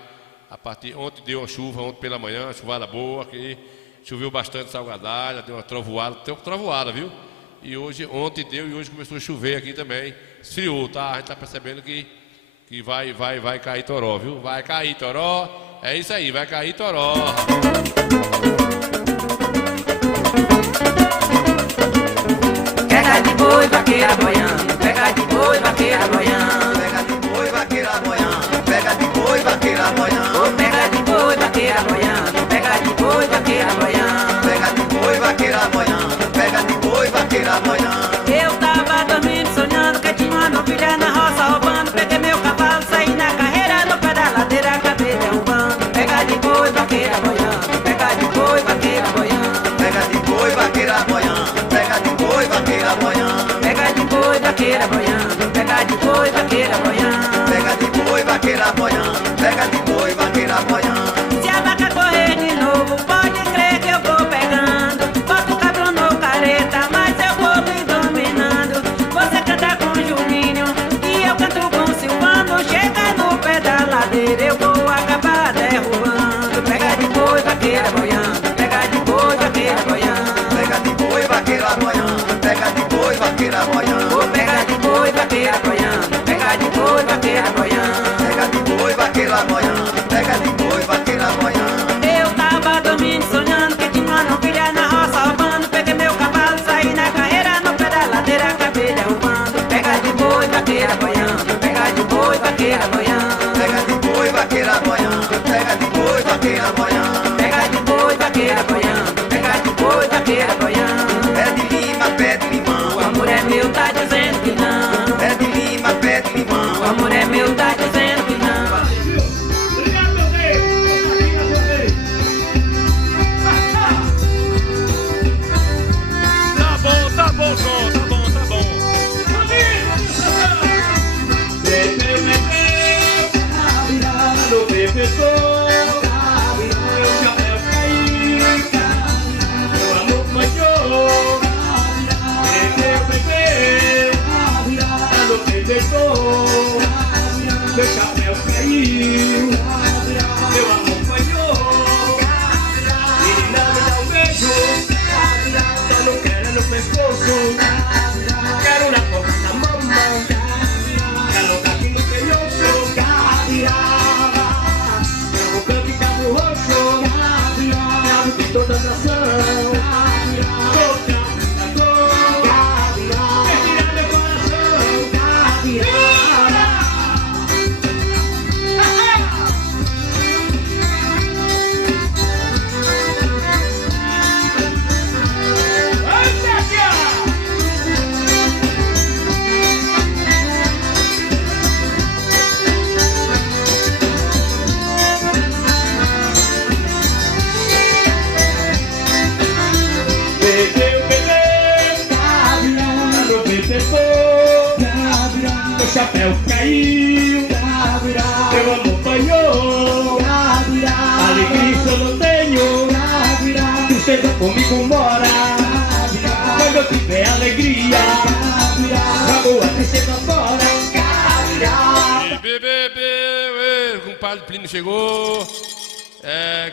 Ontem deu uma chuva, ontem pela manhã, uma chuvada boa aqui. Choveu bastante Salgadalha, deu uma trovoada, viu? E ontem deu e hoje começou a chover aqui também. Esfriou, tá? A gente tá percebendo que vai cair toró, viu? Vai cair toró. É isso aí, vai cair toró. Pega de boi, vaqueira boiando, pega de boi, vaqueira boiando, Pega de boi, vaqueira boiando, pega de boi, vaqueira boiando, pega de boi, vaqueira boiando, pega de boi, vaqueira boiando, pega de boi, vaqueira boiando, pega de boi, vaqueira boiando. Eu tava dormindo, sonhando que tinha uma novilha na roça roubando. Peguei meu cavalo, saí na carreira, no pé da ladeira, acabei derrubando. Pega de boi, vaqueira boiando, pega de boi, vaqueira boiando, Pega de boi, vaqueira boiando, pega de boi, vaqueira boiando, pega de boi, vaqueira boiando, pega de boi, vaqueira boiando, pega de boi, vaqueira boiando, pega de boi, vaqueira boiando. Se a vaca correr de novo, pode crer que eu vou pegando. Boto o cabro no careta, mas eu vou me dominando. Você canta com Juninho e eu canto com Silvano. Chega no pé da ladeira, eu vou acabar derrubando. Pega de boi, vaqueira boiando, pega de boi, vaqueira boiando, Pega de boi, vaqueira boiando, pega de boi, vaqueira boiando, pega de boi, vaqueira boiando, pega de boi, vaqueira boiando, pega de boi, vaqueira boiando, pega de boi, vaqueira boiando. Eu tava dormindo, sonhando que tinha uma novilha na roça roubando. Peguei meu cavalo, saí na carreira, no pé da ladeira, acabei derrubando. Pega de boi, vaqueira boiando, pega de boi, vaqueira boiando, Pega de boi, vaqueira boiando, pega de boi, vaqueira boiando. pega de boi, vaqueira boiando, pega de boi, vaqueira boiando. Pé de lima, pé de limão, O amor é meu, tá dizendo que não. pé de lima, pé de limão. O amor é meu, tá dizendo que não. Obrigado, meu bem. Tá bom, João, tá bom. No bebedor, meu chapéu caiu, meu amor falhou. Meu bebê, no bebedor, meu chapéu caiu, meu amor falhou. Menina, me dá um beijo, só não quero no pescoço, quero na boca da mamãe, quero aqui no peioço, quero canto e cabelo roxo, quero com toda a nação, toca, respirar meu coração, meu chapéu caiu, meu amor banhou, alegria eu não tenho, tristeza comigo mora, quando eu tiver alegria, vamos a tristeza fora. Bebê, compadre Plínio chegou.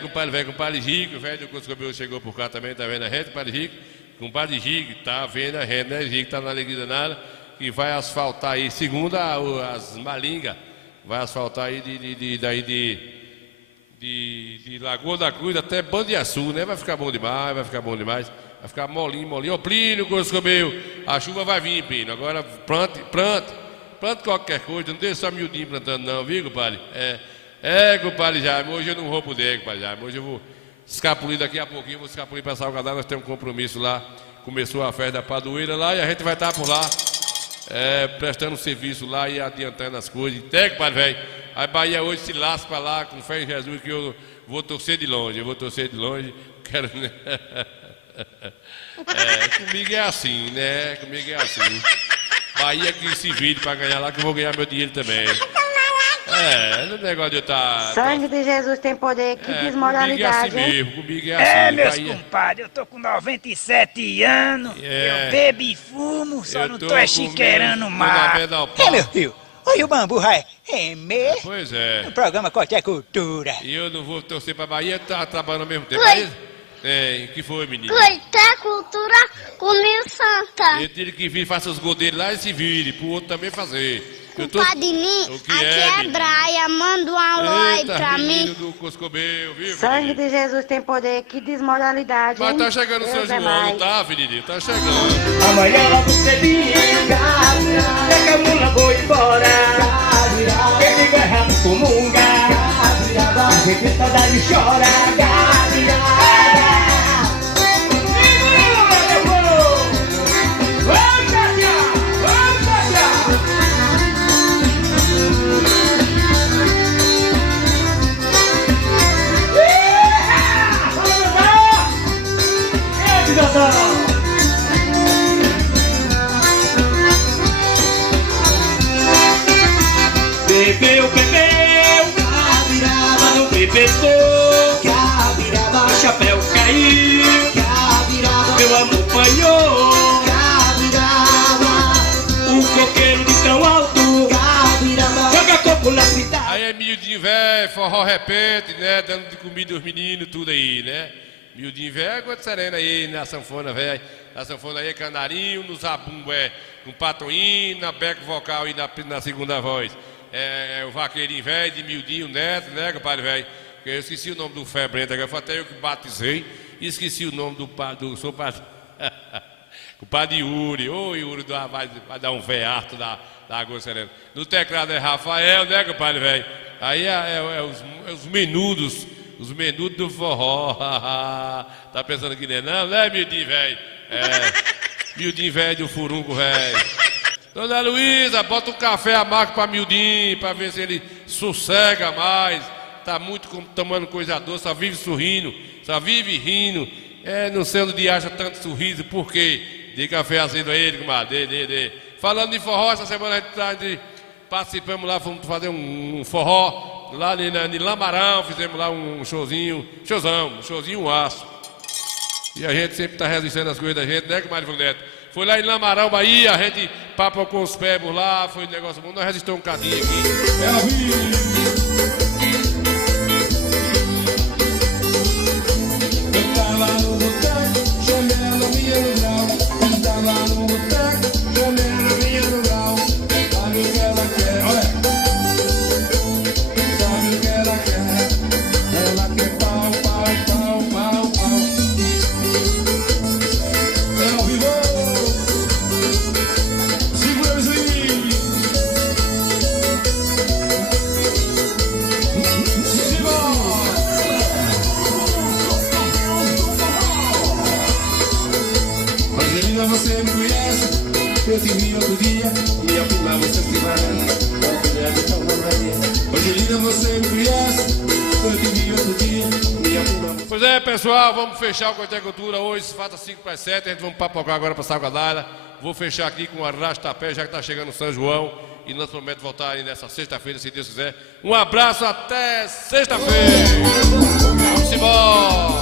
Compadre velho, compadre Rico, velho do Coscobel chegou por cá também, tá vendo a gente, compadre Rico? Compadre Rico, tá vendo a gente, né? Rico tá na alegria danada, que vai asfaltar aí, segundo as malingas, vai asfaltar aí de Lagoa da Cruz até Bandiaçu, né? Vai ficar bom demais, vai ficar molinho. Ô Plínio, Coscobel, a chuva vai vir, Plínio, agora plante qualquer coisa, não deixa só miudinho plantando não, viu, compadre? Compadre Jaime, hoje eu não vou poder, compadre Jaime, hoje eu vou escapulir daqui a pouquinho, vou escapulir para Salgadar, nós temos um compromisso lá, começou a festa da Padoeira lá e a gente vai estar por lá, prestando serviço lá e adiantando as coisas, compadre velho, a Bahia hoje se lasca lá, com fé em Jesus, que eu vou torcer de longe, quero... Comigo é assim, né, Bahia que se vire para ganhar lá, que eu vou ganhar meu dinheiro também. No negócio de eu estar... Sangue de Jesus tem poder, que desmoralidade, comigo é assim. Meus compadres, eu tô com 97 anos, eu bebo e fumo, só não tô chiqueirando mais. Meu filho, olha o bambu, é mesmo? Pois é. No programa Qualquer Cultura. E eu não vou torcer pra Bahia, tá trabalhando ao mesmo tempo. Que foi, menino? Qualquer Cultura comigo Santa. Eu tive que vir, faça os gols dele lá e se vire, pro outro também fazer. Compadrinho, aqui é Braia, manda um alô aí pra mim. Do Coscobel, viu, sangue de Jesus tem poder, que desmoralidade, mas tá chegando o São João, não tá, filhinho? Tá chegando. Amanhã logo cedinho, pega a mula, vou embora. Quem tiver errado comunga, quem tem saudade chora. Bebeu, mas não bebetou. Chapéu caiu, meu amor panhou. O coqueiro de tão alto joga coco na cidade. Aí é miudinho velho, forró repente, né? Dando de comida aos meninos, tudo aí, né? Miudinho velho, quanto serena aí na sanfona, velho. Na sanfona aí é canarinho, no zabumbo com patoinho, na beco vocal e na segunda voz. O vaqueirinho velho, de miudinho neto, né, compadre velho? Eu esqueci o nome do Febrenta, foi até eu que batizei. E esqueci o nome do sou padre. O padre Yuri. Ô, Yuri, vai dar um veato da Água Serena. No teclado é Rafael, né, compadre velho? Aí os menudos. Os menudos do forró. Tá pensando que não, né, miudinho velho? Miudinho velho do furunco velho. Dona Luísa, bota um café amargo pra miudinho, pra ver se ele sossega mais. Tá muito tomando coisa doce, só vive sorrindo, só vive rindo. Não sei onde acha tanto sorriso, por quê? Dê café azedo a ele, comadre, dê. Falando de forró, essa semana a gente participamos lá, fomos fazer um forró lá em Lamarão, fizemos lá um showzinho um aço. E a gente sempre tá resistindo as coisas da gente, né, comadre Fulneto? Foi lá em Lamarão, Bahia, a gente papou com os pés por lá, foi um negócio bom, nós resistimos um cadinho aqui. Você me conhece, eu te vi outro dia e ao final você se vai. Angelina, você me conhece, eu te vi outro dia e ao final. Pois é, pessoal, vamos fechar o Qualquer Cultura hoje, falta 5:07, a gente vamos papocar agora para Salgadar. Vou fechar aqui com o arrasta-pé, já que está chegando o São João e nós prometemos voltar aí nessa sexta-feira, se Deus quiser. Um abraço, até sexta-feira. Vamos embora.